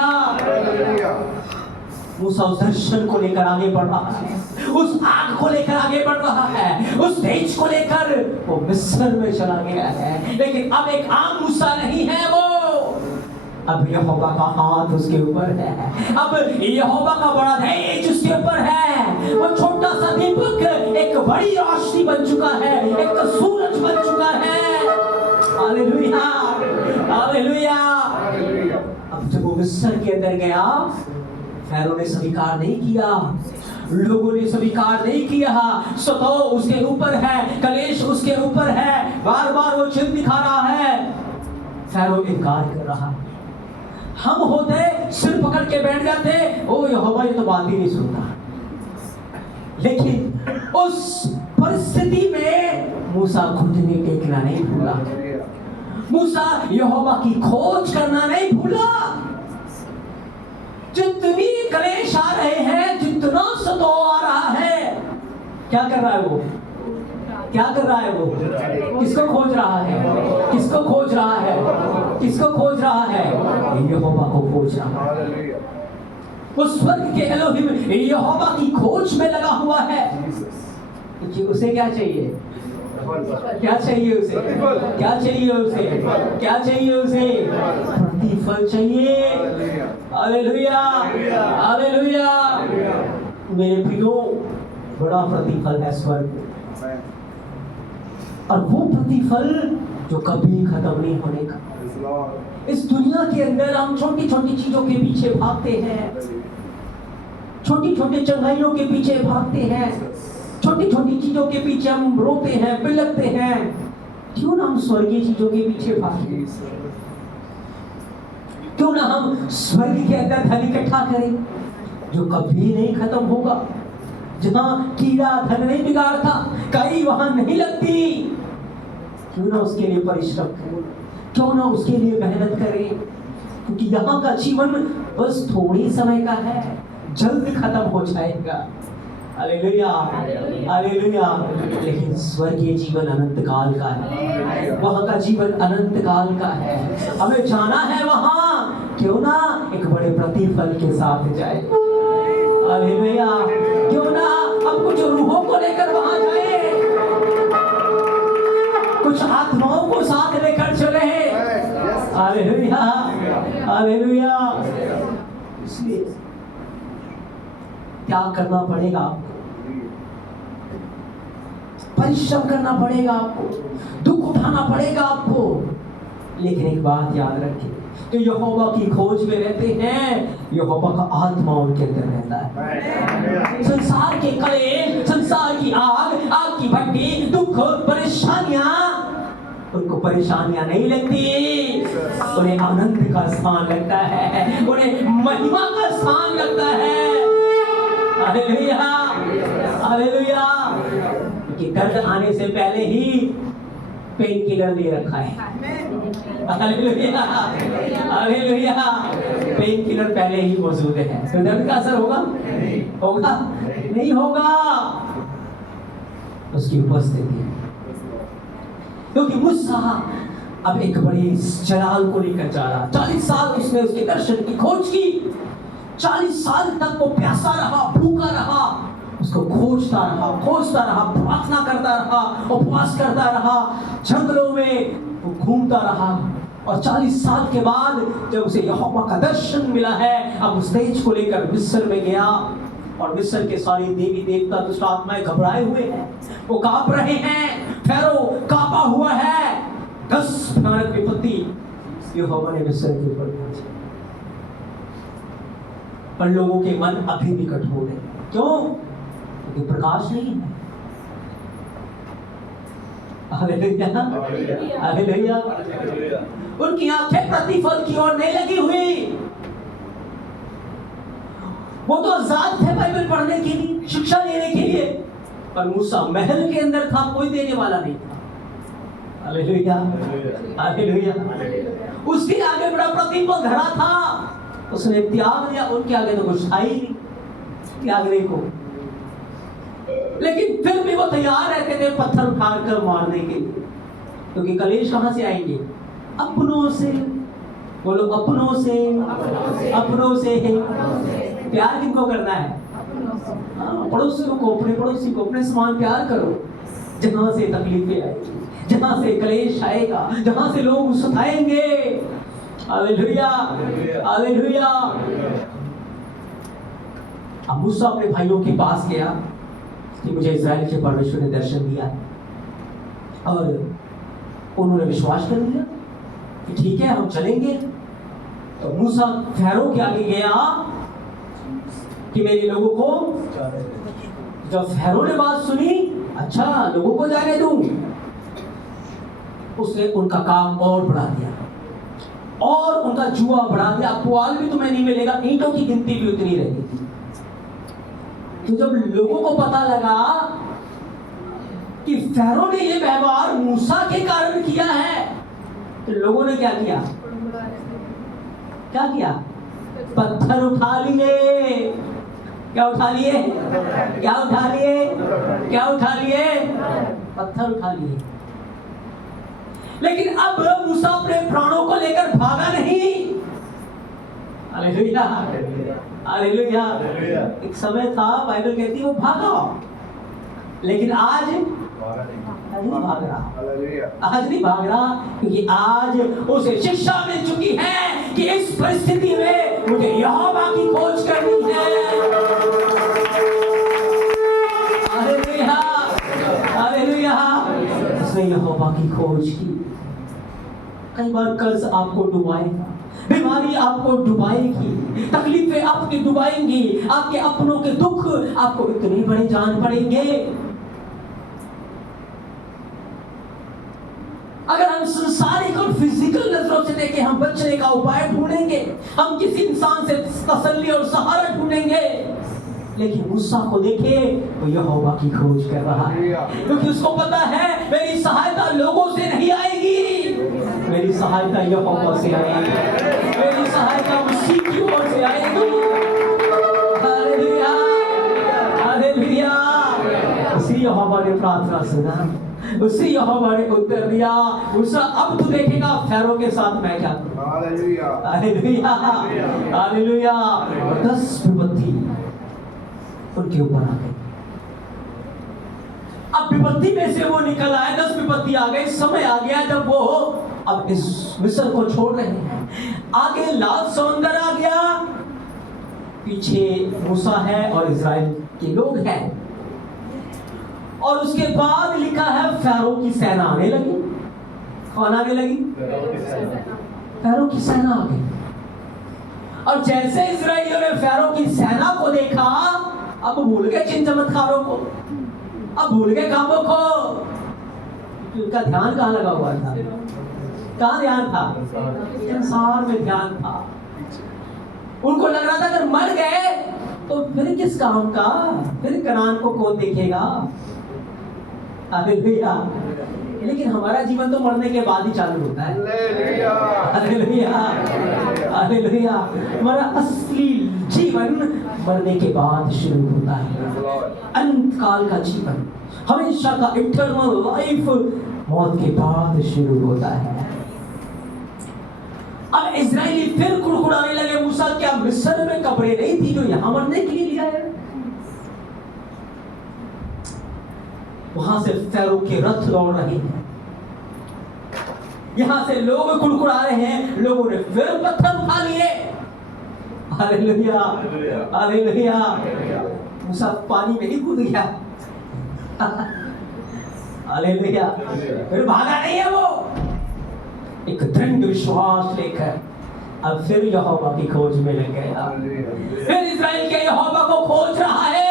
मूसा उस दर्शन को लेकर आगे बढ़ रहा है, उस आग को लेकर आगे बढ़ रहा है, उस तेज को लेकर वो मिस्र में चला गया है। लेकिन अब एक आम मूसा नहीं है वो, अब यहोवा का हाथ उसके ऊपर है, अब यहोवा का बड़ा तेज उसके ऊपर है। वो छोटा सा दीपक एक बड़ी रोशनी बन चुका है, एक सूरज बन चुका है। Hallelujah, hallelujah. अब जब वो मिस्र के अंदर गया, फैरो ने स्वीकार नहीं किया, लोगों ने स्वीकार नहीं किया, सताव उसके ऊपर है, कलेश उसके ऊपर है, बार बार वो चिन्ह दिखा रहा है, फैरो इनकार कर रहा है। हम होते सिर पकड़ के बैठ जाते, ओ यहोवा ये तो बात ही नहीं सुनता। लेकिन उस परिस्थिति में मूसा घुटने टेकना नहीं भूला, मूसा यहोवा की खोज करना नहीं भूला। जितनी कलेश आ रहे हैं, जितना सताव आ रहा है, क्या कर रहा है वो? क्या कर रहा है वो? किसको खोज रहा है? किसको खोज रहा है? किसको खोज रहा है? यहोवा को खोज रहा है। वो स्वर्ग के एलोहिम यहोवा की खोज में लगा हुआ है। उसे क्या चाहिए? क्या चाहिए उसे? क्या चाहिए उसे? क्या चाहिए उसे? प्रतिफल चाहिए। Hallelujah, hallelujah. मेरे प्रियो, बड़ा प्रतिफल है स्वर्ग में, और वो प्रतिफल जो कभी खत्म नहीं होने का। इस दुनिया के अंदर हम छोटी छोटी चीजों के पीछे भागते हैं, छोटी छोटी चंगाइयों के पीछे भागते हैं, छोटी छोटी चीजों के पीछे हम रोते हैं, बिलखते हैं। क्यों ना हम स्वर्गीय चीजों के पीछे भागें? क्यों ना हम स्वर्ग के अंदर धन इकट्ठा करें जो कभी नहीं खत्म होगा, जहां कीड़ा धन नहीं बिगाड़ता, कई वहां नहीं लगती। क्यों ना उसके लिए परिश्रम करें, क्यों ना उसके लिए मेहनत करें, क्योंकि यहाँ का जीवन बस थोड़ी समय का है, जल्द खत्म हो जाएगा। Hallelujah, hallelujah. लेकिन स्वर्गीय जीवन अनंत काल का है, वहाँ का जीवन अनंत काल का है। हमें जाना है वहाँ, क्यों ना एक बड़े प्रतिफल के साथ जाए। हालेलुया। क्यों ना हम कुछ रूहों को लेकर वहाँ जाए, कुछ आत्माओं को साथ लेकर चले। Hallelujah, hallelujah. इसलिए त्याग करना पड़ेगा आपको, परिश्रम करना पड़ेगा आपको, दुख उठाना पड़ेगा आपको। लेकिन एक बात याद रखें, जो यहोवा की खोज में रहते हैं, यहोवा का आत्मा उनके अंदर रहता है। संसार के कलेश, संसार की आग, आग की भट्टी, दुख, परेशानियां उनको परेशानियां नहीं लगती, उन्हें आनंद का स्थान लगता है, उन्हें महिमा का स्थान लगता है। Hallelujah, hallelujah. कि दर्द आने से पहले ही पेन किलर दे रखा है। Hallelujah, hallelujah. पेन किलर पहले ही मौजूद है, तो दर्द का असर होगा? होगा? नहीं होगा। उसकी उपस्थिति है, क्योंकि मूसा अब एक बड़े जलाल को लेकर जा रहा। 40 साल उसने उसके दर्शन की खोज की, 40 साल तक वो प्यासा रहा, भूखा रहा, उसको खोजता रहा, प्रार्थना करता रहा, उपवास करता रहा, जंगलों में वो घूमता रहा। और 40 साल के बाद जब उसे यहोवा का दर्शन मिला है, अब उस तेज को लेकर मिस्र में गया। और मिस्र के सारे देवी देवता, दुष्ट आत्माएं घबराए हुए हैं, वो कांप रहे हैं, फैरो कांपा हुआ है। 10 भयानक विपत्ति यहोवा ने मिस्र के ऊपर भेजी, पर लोगों के मन अभी भी कठोर है। क्यों? क्योंकि प्रकाश नहीं है। Hallelujah, hallelujah. उनकी आंखें प्रतिफल की ओर नहीं लगी हुई, वो तो आजाद थे बाइबल पढ़ने के लिए, शिक्षा लेने के लिए, पर मूसा महल के अंदर था, कोई देने वाला नहीं था। Hallelujah, hallelujah. उसके आगे बड़ा प्रतिफल धरा था, उसने त्याग दिया, उनके आगे तो कुछ था ही नहीं त्यागने को। लेकिन फिर भी वो तैयार रहते थे पत्थर उठाकर मारने के लिए, क्योंकि कलेश कहां से आएंगे? अपनों से। बोलो अपनों से, अपनों से। प्यार किनको करना है? पड़ोसियों को, अपने पड़ोसी को अपने समान प्यार करो। जहां से तकलीफें आएगी, जहां से क्लेश आएगा, जहां से लोग सताएंगे, हालेलुया, हालेलुया। अब मूसा अपने भाइयों के पास गया कि मुझे इस्राएल के परमेश्वर ने दर्शन दिया है, और उन्होंने विश्वास कर लिया कि ठीक है हम चलेंगे। तो मूसा फैरो के आगे गया कि मेरे लोगों को, जब फैरो ने बात सुनी, अच्छा लोगों को जाने दूं, उसने उनका काम और बढ़ा दिया और उनका जुआ बढ़ा दिया। पुआल भी तुम्हें नहीं मिलेगा, ईंटों की गिनती भी उतनी रहेगी। तो जब लोगों को पता लगा कि फैरो ने ये व्यवहार मूसा के कारण किया है, तो लोगों ने क्या किया? क्या किया? पत्थर उठा लिए। क्या उठा लिए? क्या उठा लिए? क्या उठा लिए? पत्थर उठा लिए। लेकिन अब मूसा अपने प्राणों को लेकर भागा नहीं। Hallelujah, hallelujah. एक समय था, बाइबल कहती है वो भागा, लेकिन आज नहीं भाग रहा। आज नहीं भाग रहा, क्योंकि आज उसे शिक्षा मिल चुकी है कि इस परिस्थिति में मुझे यहोवा की खोज करनी है। Hallelujah, hallelujah. उसने यहोवा की खोज की। कई बार कर्ज आपको डुबाएगा, बीमारी आपको डुबाएगी, तकलीफें आपकी डुबाएंगी, आपके अपनों के दुख आपको इतने बड़े जान पड़ेंगे। अगर हम संसारिक और फिजिकल नजरों से देखें, हम बचने का उपाय ढूंढेंगे, हम किसी इंसान से तसल्ली और सहारा ढूंढेंगे। लेकिन मूसा को देखे, वो यहोवा की खोज कर रहा है, क्योंकि उसको पता है मेरी सहायता लोगों से नहीं आएगी, मेरी सहायता यहोवा से आएगी, मेरी सहायता उसी की ओर से आएगी। Hallelujah, hallelujah. उसी यहोवा ने प्रार्थना सुना, उसी यहोवा ने उत्तर दिया। मूसा अब तू देखेगा फैरो के साथ मैं क्या करूं। Hallelujah, hallelujah, hallelujah. 10 विपत्ति उनके ऊपर आ गई। अब विपत्ति में से वो निकल आए, 10 विपत्ति आ गई। समय आ गया जब वो अब इस मिस्र को छोड़ रहे हैं। आगे लाल समुंदर आ गया, पीछे मूसा है और इजराइल के लोग हैं, और उसके बाद लिखा है फैरो की सेना आने लगी। कौन आने लगी? फैरो की सेना आ गई। और जैसे इजराइलियों ने फैरो की सेना को देखा, अब भूल गए चिन्ह चमत्कारों को, अब भूल गए कामों को। उनका ध्यान कहाँ लगा हुआ था? कहाँ ध्यान था? संसार में ध्यान था। उनको लग रहा था अगर मर गए तो फिर किस काम का, फिर कनान को कौन देखेगा। हालेलुया। लेकिन हमारा जीवन तो मरने के बाद ही चालू होता है। Hallelujah, hallelujah. हमारा असली जीवन मरने के बाद शुरू होता है। अंत काल का जीवन, हमेशा का इटर्नल लाइफ मौत के बाद शुरू होता है। अब इजरायली फिर कुड़कुड़ाने लगे, मूसा क्या मिस्र में कपड़े नहीं थी जो यहां मरने के लिए लिया है? वहां से फैरो के रथ दौड़ रहे हैं, यहां से लोग कुड़कुड़ा रहे हैं। लोगों ने फिर पत्थर उठा लिए। Hallelujah, hallelujah. मूसा पानी में ही कूद गया। हालेलुया। फिर भागा नहीं है वो, एक दृढ़ विश्वास लेकर अब फिर यहोवा की खोज में लग गया। फिर इस्राएल के यहोवा को खोज रहा है।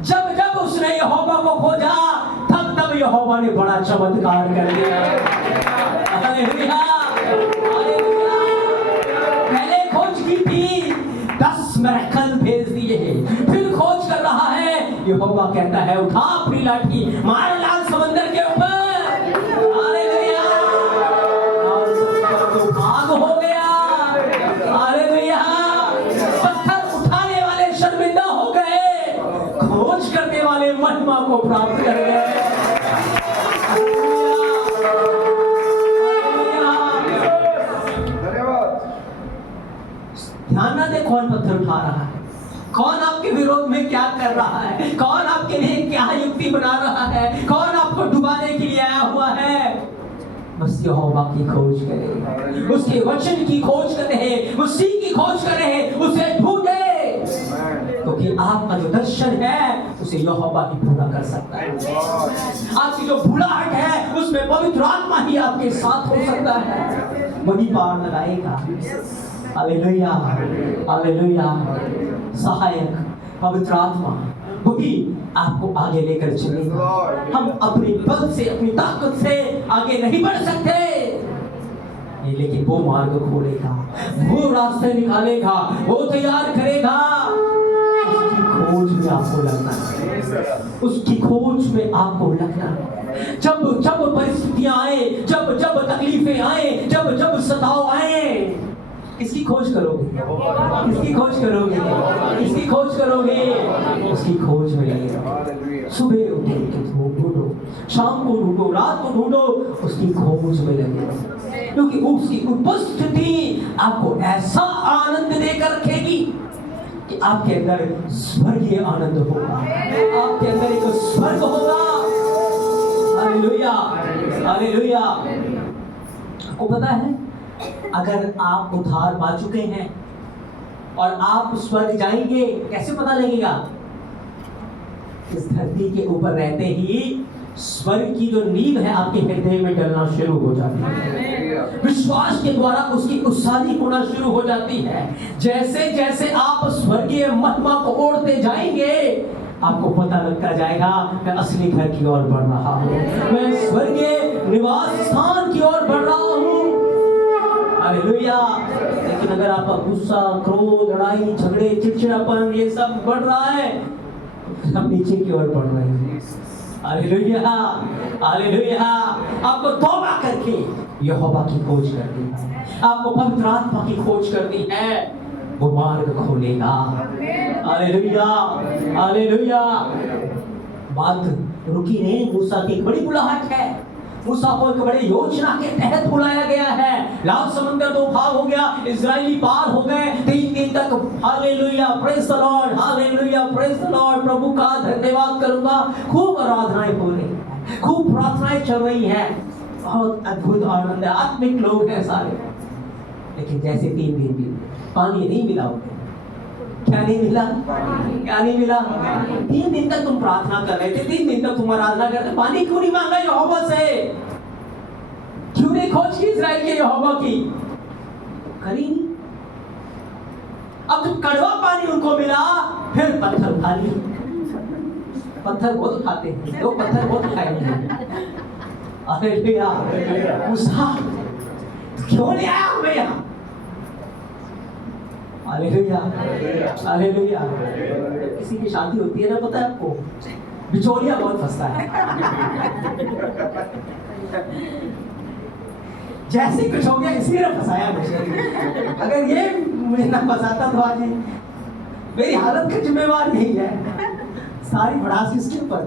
जब जब उसने यहोवा को खोजा, तब तब यहोवा ने बड़ा चमत्कार कर दिया। Hallelujah, hallelujah. पहले खोज की थी, 10 मिरेकल भेज यहोवा कहता है उठा अपनी लाठी, मार लाल समंदर के ऊपर। हालेलुया, लाल समंदर तो भाग हो गया। हालेलुया, पत्थर उठाने वाले शर्मिंदा हो गए, खोज करने वाले महिमा को प्राप्त कर गए। ध्यान ना दे कौन पत्थर उठा रहा है, कौन आपके विरोध में क्या कर रहा है, कौन आपके लिए क्या युक्ति बना रहा है, कौन आपको डुबाने के लिए आया हुआ है। बस यहोवा की खोज करें, उसके वचन की खोज करें, उसी की खोज करें, उसे ढूंढे, क्योंकि आपका जो दर्शन है उसे यहोवा ही पूरा कर सकता है। आपकी जो बुलाहट है उसमें पवित्र आत्मा ही आपके साथ हो सकता है, वही पार लगाएगा। Hallelujah, hallelujah. सहायक पवित्र आत्मा वही आपको आगे लेकर चलेगा। हम अपनी बल से, अपनी ताकत से आगे नहीं बढ़ सकते, लेकिन वो मार्ग खोलेगा, वो रास्ते निकालेगा, वो तैयार करेगा। उसकी खोज में आपको लगना है, उसकी खोज में आपको लगना है। जब जब परिस्थितियां आए, जब जब तकलीफें आए, जब जब सताव आए, किसकी खोज करोगे, किसकी खोज करोगे, किसकी खोज करोगे, उसकी खोज में लगे। सुबह उठो के ढूंढो, शाम को ढूंढो, रात को ढूंढो, उसकी खोज में लगे, क्योंकि उसकी उपस्थिति आपको ऐसा आनंद देकर रखेगी कि आपके अंदर स्वर्गीय आनंद होगा, आपके अंदर एक स्वर्ग होगा। Hallelujah, hallelujah. आपको पता है, अगर आप उद्धार पा चुके हैं और आप स्वर्ग जाएंगे, कैसे पता लगेगा? इस धरती के ऊपर रहते ही स्वर्ग की जो नींव है आपके हृदय में डलना शुरू हो जाती है, विश्वास के द्वारा उसकी उसारी होना शुरू हो जाती है। जैसे जैसे आप स्वर्गीय महिमा को ओढ़ते जाएंगे, आपको पता लगता जाएगा मैं असली घर की ओर बढ़ रहा हूँ, मैं स्वर्गीय निवास स्थान की ओर बढ़ रहा हूँ। हालेलुया। लेकिन अगर आपका गुस्सा, क्रोध, लड़ाई, झगड़े, चिड़चिड़ापन ये सब बढ़ रहा है, हम नीचे की ओर बढ़ रहे हैं। Hallelujah, hallelujah. आपको तौबा करके यहोवा की खोज करनी है, आपको पवित्र आत्मा की खोज करनी है, वो मार्ग खोलेगा। Hallelujah, hallelujah. बात रुकी नहीं, मूसा की बड़ी बुलाहट है, मूसा को एक बड़े योजना के तहत बुलाया गया है। लाल समंदर दो भाग हो गया, इजरायली पार हो गए 3 दिन तक। Hallelujah, praise the Lord, hallelujah, praise the Lord. प्रभु का धन्यवाद करूंगा। खूब आराधनाएं हो रही है, खूब प्रार्थनाएं चल रही है, बहुत अद्भुत आनंद है, आत्मिक लोग हैं सारे। लेकिन जैसे 3 दिन भी पानी नहीं मिला उन्हें, क्या नहीं मिला, क्या नहीं मिला? 3 दिन तक तुम प्रार्थना कर रहे थे, 3 दिन तक तुम आराधना करते, पानी क्यों नहीं मांगा यहोवा से? क्यों नहीं खोज की इजराइल के यहोवा की? करी नहीं। अब जब कड़वा पानी उनको मिला, फिर पत्थर उठा लिए। पत्थर बहुत खाते हैं लोग, पत्थर बहुत खाएंगे। हालेलुया। मूसा क्यों नहीं आया हमें यहाँ? Hallelujah, hallelujah. किसी की शादी होती है ना, पता है आपको, बिचौलिया बहुत फंसता है। जैसे कुछ हो गया इसी ने फंसाया मुझे, अगर ये मुझे ना फंसाता तो आज मेरी हालत का जिम्मेवार यही है, सारी भड़ास किसके ऊपर?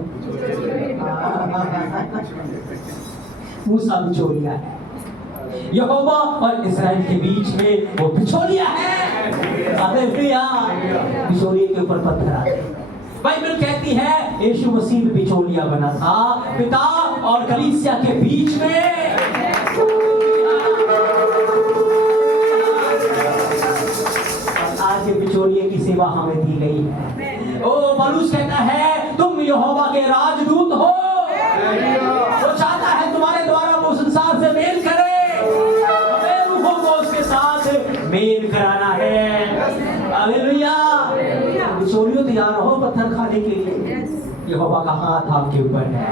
मूसा बिचौलिया है, यहोवा और इस्राएल के बीच में वो बिचौलिया है। हालेलुया। बिचौलिए के ऊपर पत्थर आ गए। बाइबल कहती है यीशु मसीह भी बिचौलिया बना था, पिता और कलीसिया के बीच में। आज ये बिचौलिए की सेवा हमें दी गई है। ओ पौलुस कहता है तुम यहोवा के राजदूत हो, वो चाहता है तुम्हारे द्वारा वो संसार से मेल करे, मेल कराना है। हालेलुया। बिचौलियों तैयार हो पत्थर खाने के लिए, यहोवा का हाथ आपके ऊपर है,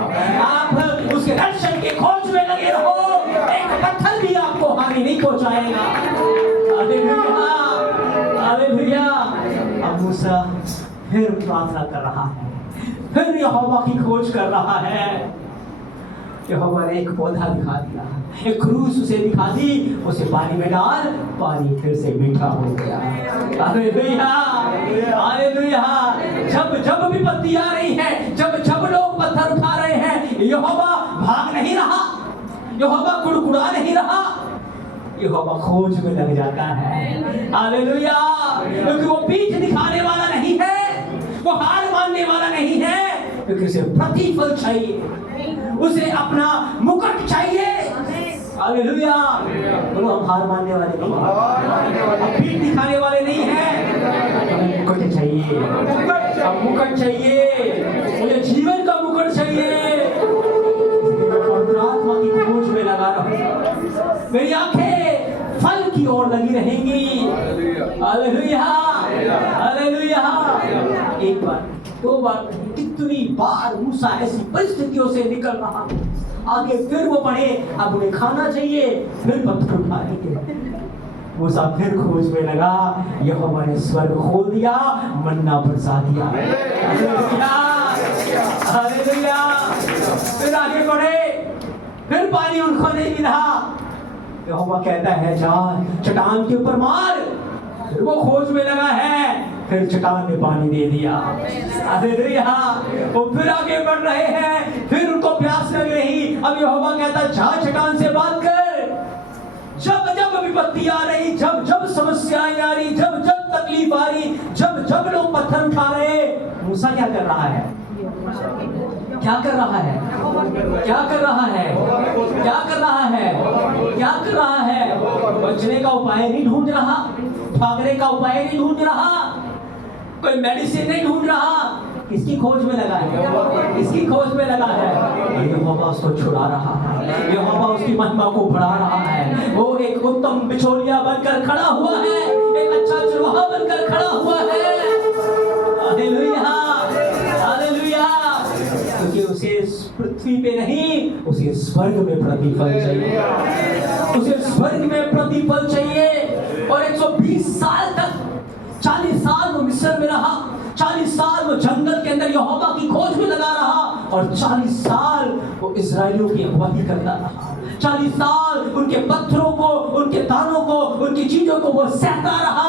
आप उसके दर्शन की खोज में लगे रहो, एक पत्थर भी आपको हानि नहीं पहुंचाएगा। Hallelujah, hallelujah. अब मूसा फिर प्रार्थना कर रहा है, फिर यहोवा की खोज कर रहा है। यहोवा ने एक पौधा दिखा दिया, एक क्रूस उसे दिखा दी, उसे पानी में डाल, पानी फिर से मीठा हो गया। Hallelujah, hallelujah. जब जब विपत्ति आ रही है, जब जब लोग पत्थर उठा रहे हैं, यहोवा भाग नहीं रहा, यहोवा कुड़कुड़ा नहीं रहा, यहोवा खोज में लग जाता है। हालेलुया, क्योंकि वो पीठ दिखाने वाला नहीं है, वो हार मानने वाला नहीं है, क्योंकि उसे प्रतिफल चाहिए, उसे अपना मुकुट चाहिए। हालेलुया, बोलो हम हार मानने वाले नहीं हैं, हम पीठ दिखाने वाले नहीं हैं, हमें मुकुट चाहिए, अब मुकुट चाहिए, मुझे जीवन का मुकुट चाहिए। पवित्र आत्मा की खोज में लगा रहूं, मेरी आंखें फल की ओर लगी रहेंगी। Hallelujah, hallelujah. एक बार, दो बार, कितनी बार मूसा ऐसी परिस्थितियों से निकल रहा, आगे फिर वो बढ़े, अब उन्हें खाना चाहिए, फिर पत्थर उठाएंगे। मूसा फिर खोज में लगा, यहोवा ने स्वर्ग खोल दिया, मन्ना बरसा दिया। Hallelujah, hallelujah. फिर आगे बढ़े, फिर पानी उनको नहीं मिला, यहोवा कहता है जा चट्टान के ऊपर मार, फिर वो खोज में लगा है, फिर चट्टान ने पानी दे दिया। हालेलुया, वो फिर आगे बढ़ रहे हैं, फिर उनको प्यास लग रही, अब यहोवा कहता जा चट्टान से बात कर। जब जब विपत्ति आ रही, जब जब समस्याएं आ रही, जब जब तकलीफ आ रही, जब जब लोग पत्थर उठा रहे, मूसा क्या कर रहा है? क्या कर रहा है? क्या कर रहा है? क्या कर रहा है? क्या कर रहा है? बचने का उपाय नहीं ढूंढ रहा, भागने का उपाय नहीं ढूंढ रहा, कोई मेडिसिन नहीं ढूंढ रहा, किसकी खोज में लगा है? किसकी खोज में लगा है? यहोवा उसको छुड़ा रहा है, यहोवा उसकी महिमा को बढ़ा रहा है। वो एक उत्तम बिचौलिया बनकर खड़ा हुआ है, एक अच्छा चरवाहा बनकर खड़ा हुआ है। Hallelujah, hallelujah. क्योंकि उसे पृथ्वी पे नहीं, उसे स्वर्ग में प्रतिफल चाहिए, उसे स्वर्ग में प्रतिफल चाहिए। और 120 साल तक, 40 साल वो मिस्र में रहा, 40 साल वो जंगल के अंदर यहोवा की खोज में लगा रहा, और 40 साल वो इस्राएलियों की अगुवाई करता रहा, 40 साल उनके पत्थरों को, उनके तानों को, उनकी चीजों को वो सहता रहा।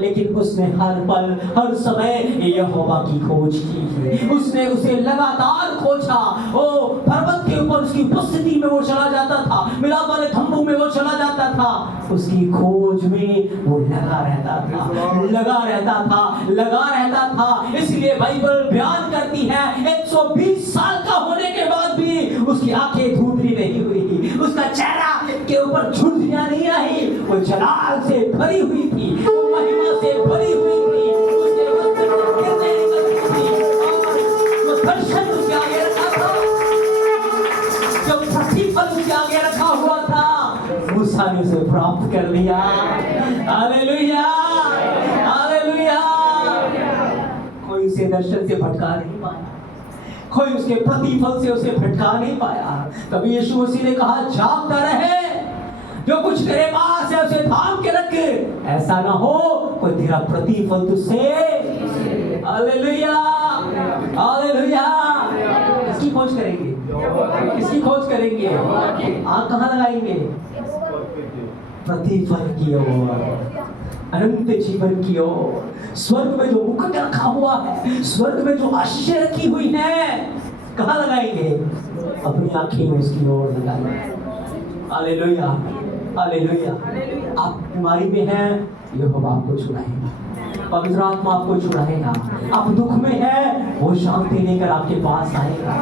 लेकिन उसने हर पल, हर समय यहोवा की खोज की, उसने उसे लगातार खोजा। ओ पर्वत के ऊपर उसकी उपस्थिति में वो चला जाता था, मिलाप वाले तंबू में वो चला जाता था, उसकी खोज में वो लगा रहता था, लगा रहता था, लगा रहता था। इसलिए बाइबल बयान करती है 120 साल का होने के बाद भी उसकी आंखें धुंधली नहीं हुई, उसका चेहरा के ऊपर झुर्रियां नहीं आई, वो जलाल से भरी हुई थी, वो महिमा से भरी हुई थी, उसके वस्त्र गिरने निकलती थी, और वो दर्शन उसके आगे रखा था, जब प्रतिफल उसके आगे रखा हुआ था, मूसा ने उसे प्राप्त कर लिया। Hallelujah, hallelujah. कोई उसे दर्शन से भटका नहीं पाया, कोई उसके प्रतिफल से उसे भटका नहीं पाया। तभी यीशु मसीह ने कहा जागता रहे, जो कुछ तेरे पास है उसे थाम के रख, ऐसा ना हो कोई तेरा प्रतिफल तुझसे। Hallelujah, hallelujah. किसकी खोज करेंगे? किसकी खोज करेंगे? आँख कहाँ लगाएंगे? प्रतिफल की ओर, अनंत जीवन की ओर, स्वर्ग में जो मुकुट रखा हुआ है, स्वर्ग में जो आशीषें रखी हुई है, कहाँ लगाएंगे? अपनी आंखें उसकी ओर लगाएंगे। Hallelujah, hallelujah. आप बीमारी में हैं, यहोवा आपको छुड़ाएगा, पवित्र आत्मा आपको छुड़ाएगा। आप दुख में हैं, वो शांति लेकर आपके पास आएगा।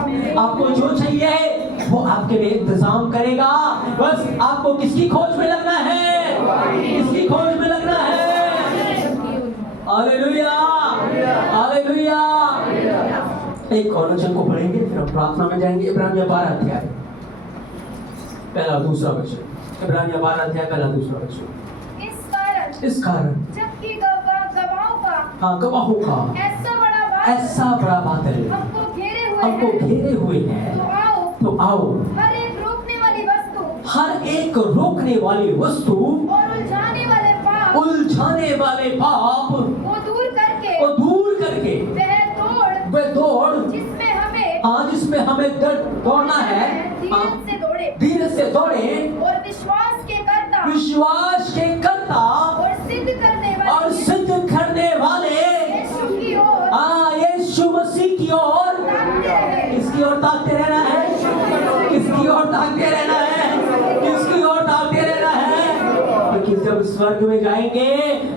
आपको जो चाहिए वो आपके लिए इंतजाम करेगा। बस आपको किसकी खोज में लगना है? किसकी खोज में लगना है? Hallelujah, hallelujah. एक और वचन को पढ़ेंगे, फिर हम प्रार्थना में जाएंगे। इब्रानियों 12 अध्याय पहला दूसरा वचन, इब्रानियों 12 अध्याय पहला दूसरा वचन। इस कारण जबकि गवाहों का, हाँ गवाहों का ऐसा बड़ा बादल हमको घेरे हुए है, तो आओ हर एक रोकने वाली वस्तु, हर एक रोकने वाली वस्तु और उलझाने वाले पाप को दूर करके वह दौड़ हमें दौड़ना है, धीरज से दौड़े धीरज से दौड़े और विश्वास के करता और सिद्ध करने वाले यीशु की ओर यीशु मसीह की ओर, किसकी ओर ताकते रहना है? किसकी ओर ताकते रहना है? किसकी ओर ताकते रहना है? क्योंकि जब स्वर्ग में जाएंगे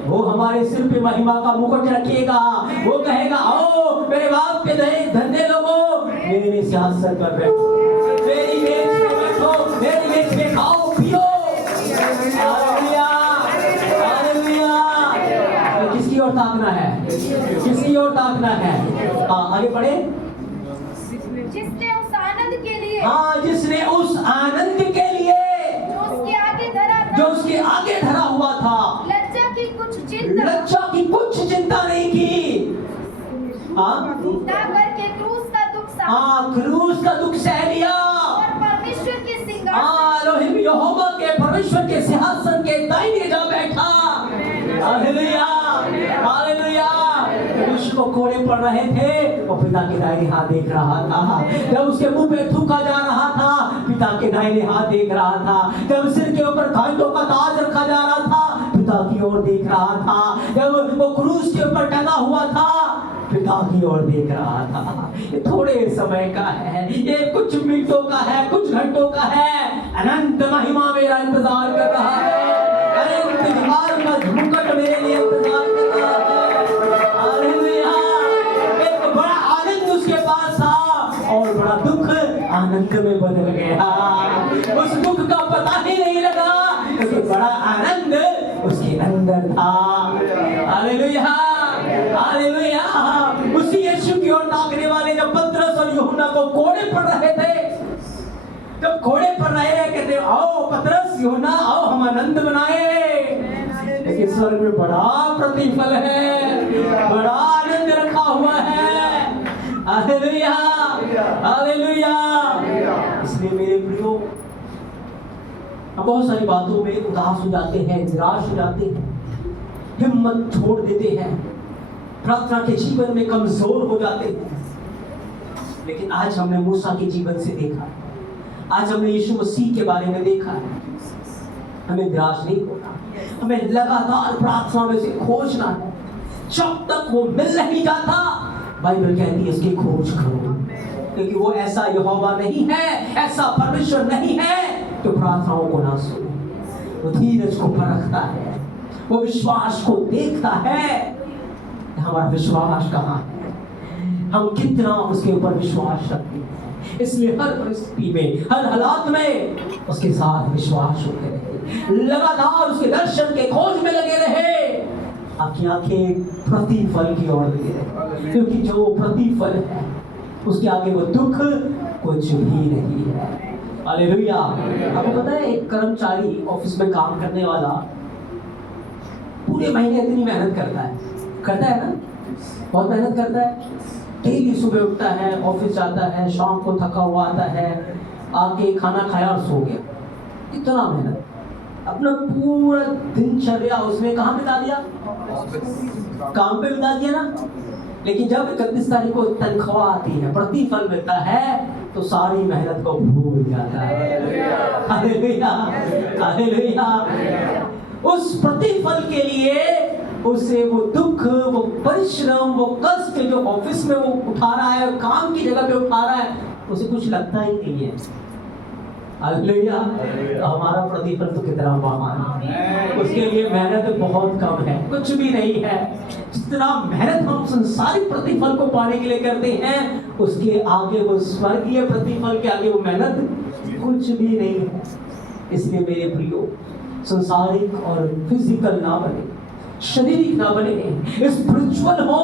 वो हमारे सिर पे महिमा का मुकुट रखिएगा। वो कहेगा, आओ मेरे बाप के धन्य लोगों, मेरे सिंहासन पर बैठो, मेरी मेज पे बैठो, मेरी मेज पे खाओ पियो। Hallelujah, hallelujah. तो किसकी ओर ताकना है? किसकी ओर ताकना है? आगे बढ़े। जिसने उस आनंद के लिए जिसने उस आनंद के लिए जो उसके आगे धरा था, जो उसके आगे धरा हुआ था, लज्जा की कुछ चिंता नहीं की, ना करके क्रूस का दुख सह लिया और परमेश्वर के एलोहिम यहोवा के परमेश्वर के सिंहासन के दाहिने जा बैठा। Hallelujah, hallelujah. यीशु को कोड़े पड़ रहे थे, वो पिता के दाहिने हाथ देख रहा था। जब उसके मुंह पे थूका जा रहा था, पिता के दाहिने हाथ देख रहा था। जब सिर के ऊपर घाटों का ताज रखा जा रहा था, पिता की ओर देख रहा था। जब वो क्रूस के ऊपर टंगा हुआ था, पिता की ओर देख रहा था। ये थोड़े समय का है, ये कुछ मिनटों का है, कुछ घंटों का है। अनंत महिमा मेरा इंतजार कर रहा है, अनंत भार का मुकुट मेरे लिए इंतजार कर रहा है। हालेलुया। एक बड़ा आनंद उसके पास था और बड़ा दुख आनंद में बदल गया। उस दुख का पता ही नहीं लगा, क्योंकि बड़ा आनंद उसके अंदर था। Hallelujah, hallelujah. उसी यीशु की ओर ताकने वाले जब पतरस और यूहन्ना को कोड़े पड़ रहे थे, जब कोड़े पड़ रहे कहते, आओ पतरस यूहन्ना आओ, हम आनंद मनाए। लेकिन स्वर्ग में बड़ा प्रतिफल है, बड़ा आनंद रखा हुआ है। Hallelujah, hallelujah. इसलिए मेरे प्रियो, हम बहुत सारी बातों में उदास हो जाते हैं, निराश हो जाते हैं, हिम्मत छोड़ देते हैं, प्रार्थना के जीवन में कमजोर हो जाते हैं। लेकिन आज हमने मूसा के जीवन से देखा, आज हमने यीशु मसीह के बारे में देखा है। हमें निराश नहीं होना, हमें लगातार प्रार्थना में से खोजना है। जब तक वो मिल नहीं जाता, बाइबल कहती है इसकी खोज करो, क्योंकि वो ऐसा यहोवा नहीं है, ऐसा परमेश्वर नहीं है तो प्रार्थनाओं को ना सुने। वो धीरज को परखता है, वो विश्वास को देखता है। हमारा विश्वास कहाँ है, हम कितना उसके ऊपर विश्वास रखते हैं। इसलिए हर परिस्थिति में, हर हालात में उसके साथ विश्वास होते रहे, लगातार उसके दर्शन के खोज में लगे रहे, आपकी आंखें प्रतिफल की ओर लगे रहे, क्योंकि जो प्रतिफल है उसके आगे वो दुख कुछ भी नहीं है। हालेलुया। आपको पता है, एक कर्मचारी ऑफिस में काम करने वाला पूरे महीने इतनी मेहनत करता है ना, बहुत मेहनत करता है। डेली सुबह उठता है, ऑफिस जाता है, शाम को थका हुआ आता है, आके खाना खाया और सो गया। इतना मेहनत, अपना पूरा दिनचर्या उसने कहाँ बिता दिया? काम पे बिता दिया ना। लेकिन जब 31 तारीख को तनख्वाह आती है, प्रतिफल मिलता है, तो सारी मेहनत को भूल जाता है। Hallelujah, hallelujah. उस प्रतिफल के लिए उसे वो दुख, वो परिश्रम, वो कष्ट जो ऑफिस में वो उठा रहा है, काम की जगह पे उठा रहा है, उसे कुछ लगता ही नहीं है। हालेलुया। तो हमारा प्रतिफल तो कितना महान है, उसके लिए मेहनत बहुत कम है, कुछ भी नहीं है। जितना मेहनत हम संसारिक प्रतिफल को पाने के लिए करते हैं, उसके आगे वो स्वर्गीय प्रतिफल के आगे वो मेहनत कुछ भी नहीं है। इसलिए मेरे प्रियो, संसारिक और फिजिकल ना बने, शारीरिक ना बने, स्पिरिचुअल हो,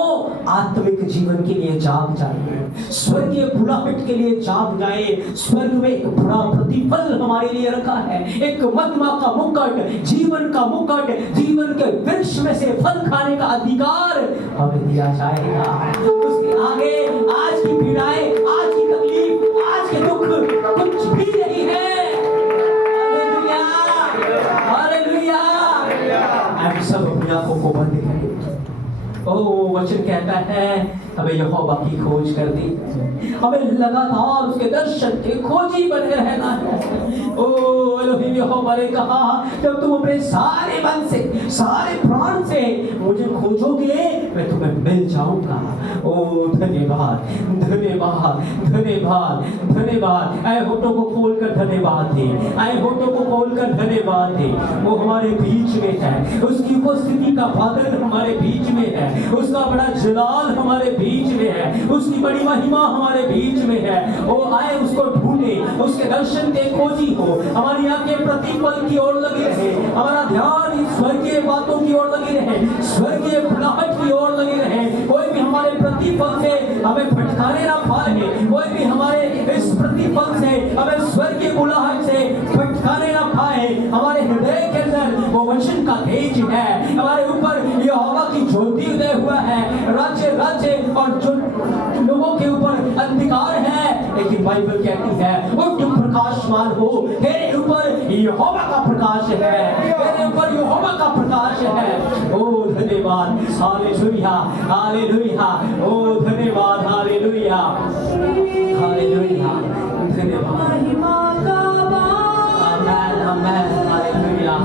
आत्मिक जीवन के लिए जाग जाइए, स्वर्गीय बुलाहट के लिए जाग जाए। स्वर्ग में एक बड़ा प्रतिफल हमारे लिए रखा है, एक महिमा का मुकुट, जीवन का मुकुट, जीवन के वृक्ष में से फल खाने का अधिकार हमें दिया जाएगा। उसके आगे आज की पीड़ाएं, आज की तकलीफ, आज के दुख कुछ भी नहीं है। Hallelujah, hallelujah. हम सब अपनी आंखों को बंद करें, ओ वचन कहता है हमें यहोवा की खोज करनी है, हमें लगातार उसके दर्शन के खोजी बने रहना है। ओ एलोहिम यहोवा ने कहा जब तुम अपने सारे मन से सारे प्राण से मुझे खोजोगे मैं तुम्हें मिल जाऊंगा। ओ धन्यवाद धन्यवाद धन्यवाद धन्यवाद। आए होठों को खोलकर धन्यवाद दे, आए होठों को खोलकर धन्यवाद दे। वो हमारे बीच में है, उसकी उपस्थिति का बादल हमारे बीच में है, उसका बड़ा जलाल हमारे बीच में है, उसकी बड़ी महिमा हमारे बीच में है। ओ आए उसको ढूंढे, उसके दर्शन के खोजी हो, हमारी आंखें प्रतिपल की ओर लगी रहे, हमारा ध्यान स्वर्गीय बातों की ओर लगी रहे, स्वर्गीय बुलाहट की ओर लगी रहे। कोई भी हमारे प्रतिपल से हमें भटकाने ना पाए, कोई भी हमारे इस प्रतिपल से हमें स्वर्गीय बुलाहट से भटकाने ना पाए। हमारे हृदय के अंदर वो वचन का तेज है, हमारे ऊपर यहोवा की ज्योति उदय हुआ है। राज्य राज्य और जो लोगों के ऊपर अंधकार है, लेकिन बाइबल कहती है उठ प्रकाशमान हो, तेरे ऊपर यहोवा का प्रकाश है, तेरे ऊपर यहोवा का प्रकाश है। ओ धन्यवाद हालेलुया हालेलुया, ओ धन्यवाद हालेलुया हालेलुया धन्यवाद। आमेन आमेन हालेलुया।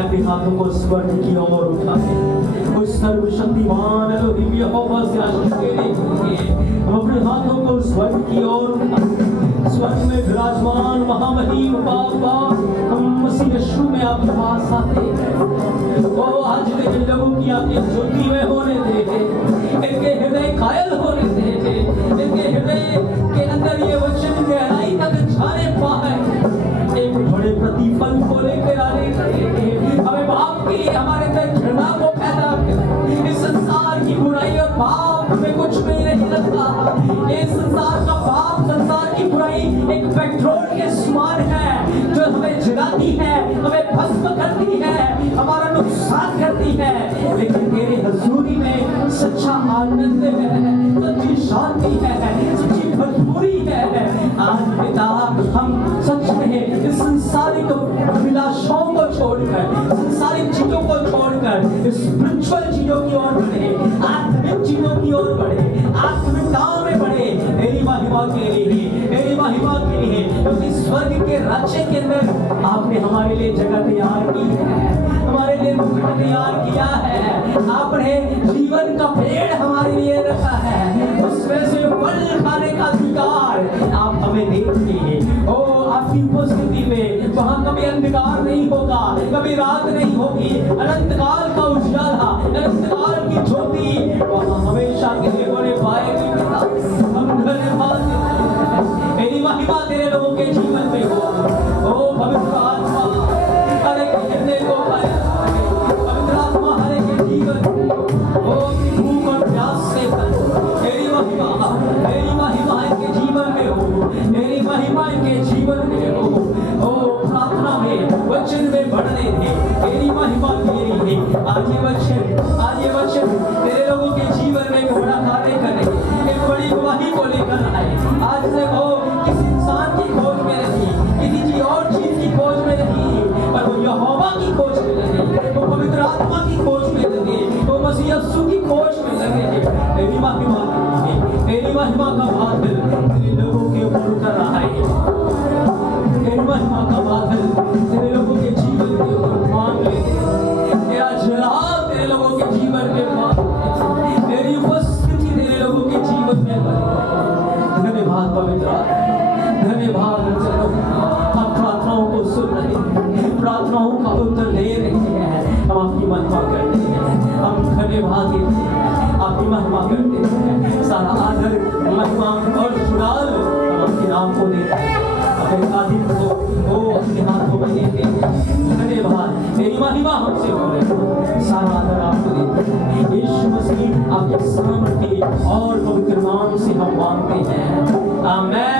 अपने हाथों को स्वर्ग की ओर उठाए, उस सर्वशक्तिमान एलोहिम यहोवा से आशीष लेने के लिए हम अपने हाथों को स्वर्ग की ओर उठाए। स्वर्ग में विराजमान महामहिम बाबा, हम मसीह यीशु में आपके पास आते हैं। ओ आज के लोगों की आंखें ज्योति में होने दे, इनके हृदय घायल होने दे, इनके हृदय के अंदर ये वचन गहराई तक जाने पाए, एक बड़े प्रतिफल को लेकर आने के हमें पाप के लिए हमारे अंदर घृणा को पैदा कर, इस संसार की बुराई और पाप में कुछ नहीं लगता। ये संसार का पाप, संसार की बुराई एक पेट्रोल के समान है जो हमें जलाती है, हमें भस्म करती है, हमारा नुकसान करती है। लेकिन तेरे हजूरी में सच्चा आनंद है, सच्ची शांति है, सच्ची भरपूरी है। आज पिता हम सच में इस सांसारिक अभिलाषाओं को छोड़कर, सांसारिक चीजों को छोड़कर स्पिरिचुअल चीजों की ओर बढ़े, आत्मिक चीजों की ओर बढ़े, आत्मिकताओं में बढ़े, तेरी महिमा के लिए, तेरी महिमा के लिए, क्योंकि स्वर्ग के राज्य के अंदर आपने हमारे लिए जगह तैयार की है, हमारे लिए मुकुट तैयार किया है, आपने जीवन का पेड़ हमारे लिए रखा है, उसमें से फल खाने का अधिकार आप हमें देंगे। ओ आपकी उपस्थिति में वहां कभी अंधकार नहीं होगा, कभी रात नहीं होगी, अनंत काल का उजाला, अनंत काल की ज्योति वहां हमेशा के लिए बने पाएगी। हम धन्यवाद देते हैं, तेरी महिमा तेरे लोगों के जीवन में हो। ओ पवित्र आत्मा हर एक हृदय को पाए, पवित्र आत्मा हर एक जीवन को ओ अपनी भूख और प्यास से भर, तेरी महिमा इनके जीवन में हो, तेरी महिमा इनके जीवन में हो। ओ प्रार्थना में, वचन में बढ़ने दे, तेरी महिमा तेरी है। आज ये वचन तेरे लोगों के जीवन में एक बड़ा कार्य करे, एक बड़ी गवाही को लेकर आए। आज से वो किसी इंसान की खोज में नहीं, किसी और चीज की खोज में नहीं, पर वो यहोवा की खोज में लगे, वो पवित्र आत्मा की खोज में लगे, वो मसीह यीशु की खोज में लगे। तेरी महिमा का बादल तेरे लोगों के ऊपर उतर रहा है, तेरी महिमा का बादल तेरे लोगों के जीवन के ऊपर मांग लेते, तेरा जलाल तेरे लोगों के जीवन में मांग, तेरी उपस्थिति तेरे लोगों के जीवन में बने। धन्यवाद पवित्र, धन्यवाद। चलो हम प्रार्थनाओं को सुन रहे हैं, प्रार्थनाओं का उत्तर दे रहे हैं, हम आपकी महिमा करते हैं, हम धन्यवाद देते हैं, आपकी महिमा करते हैं। सारा आदर, महिमा और जुड़ाल हम आपके नाम को देते हैं, अपने आदित्य को वो अपने हाथों में देते हैं। धन्यवाद, तेरी महिमा हमसे हो रही है, सारा आदर आपको देते हैं। यीशु मसीह आपके सामर्थ्य और पवित्र नाम से हम मांगते हैं, आमीन।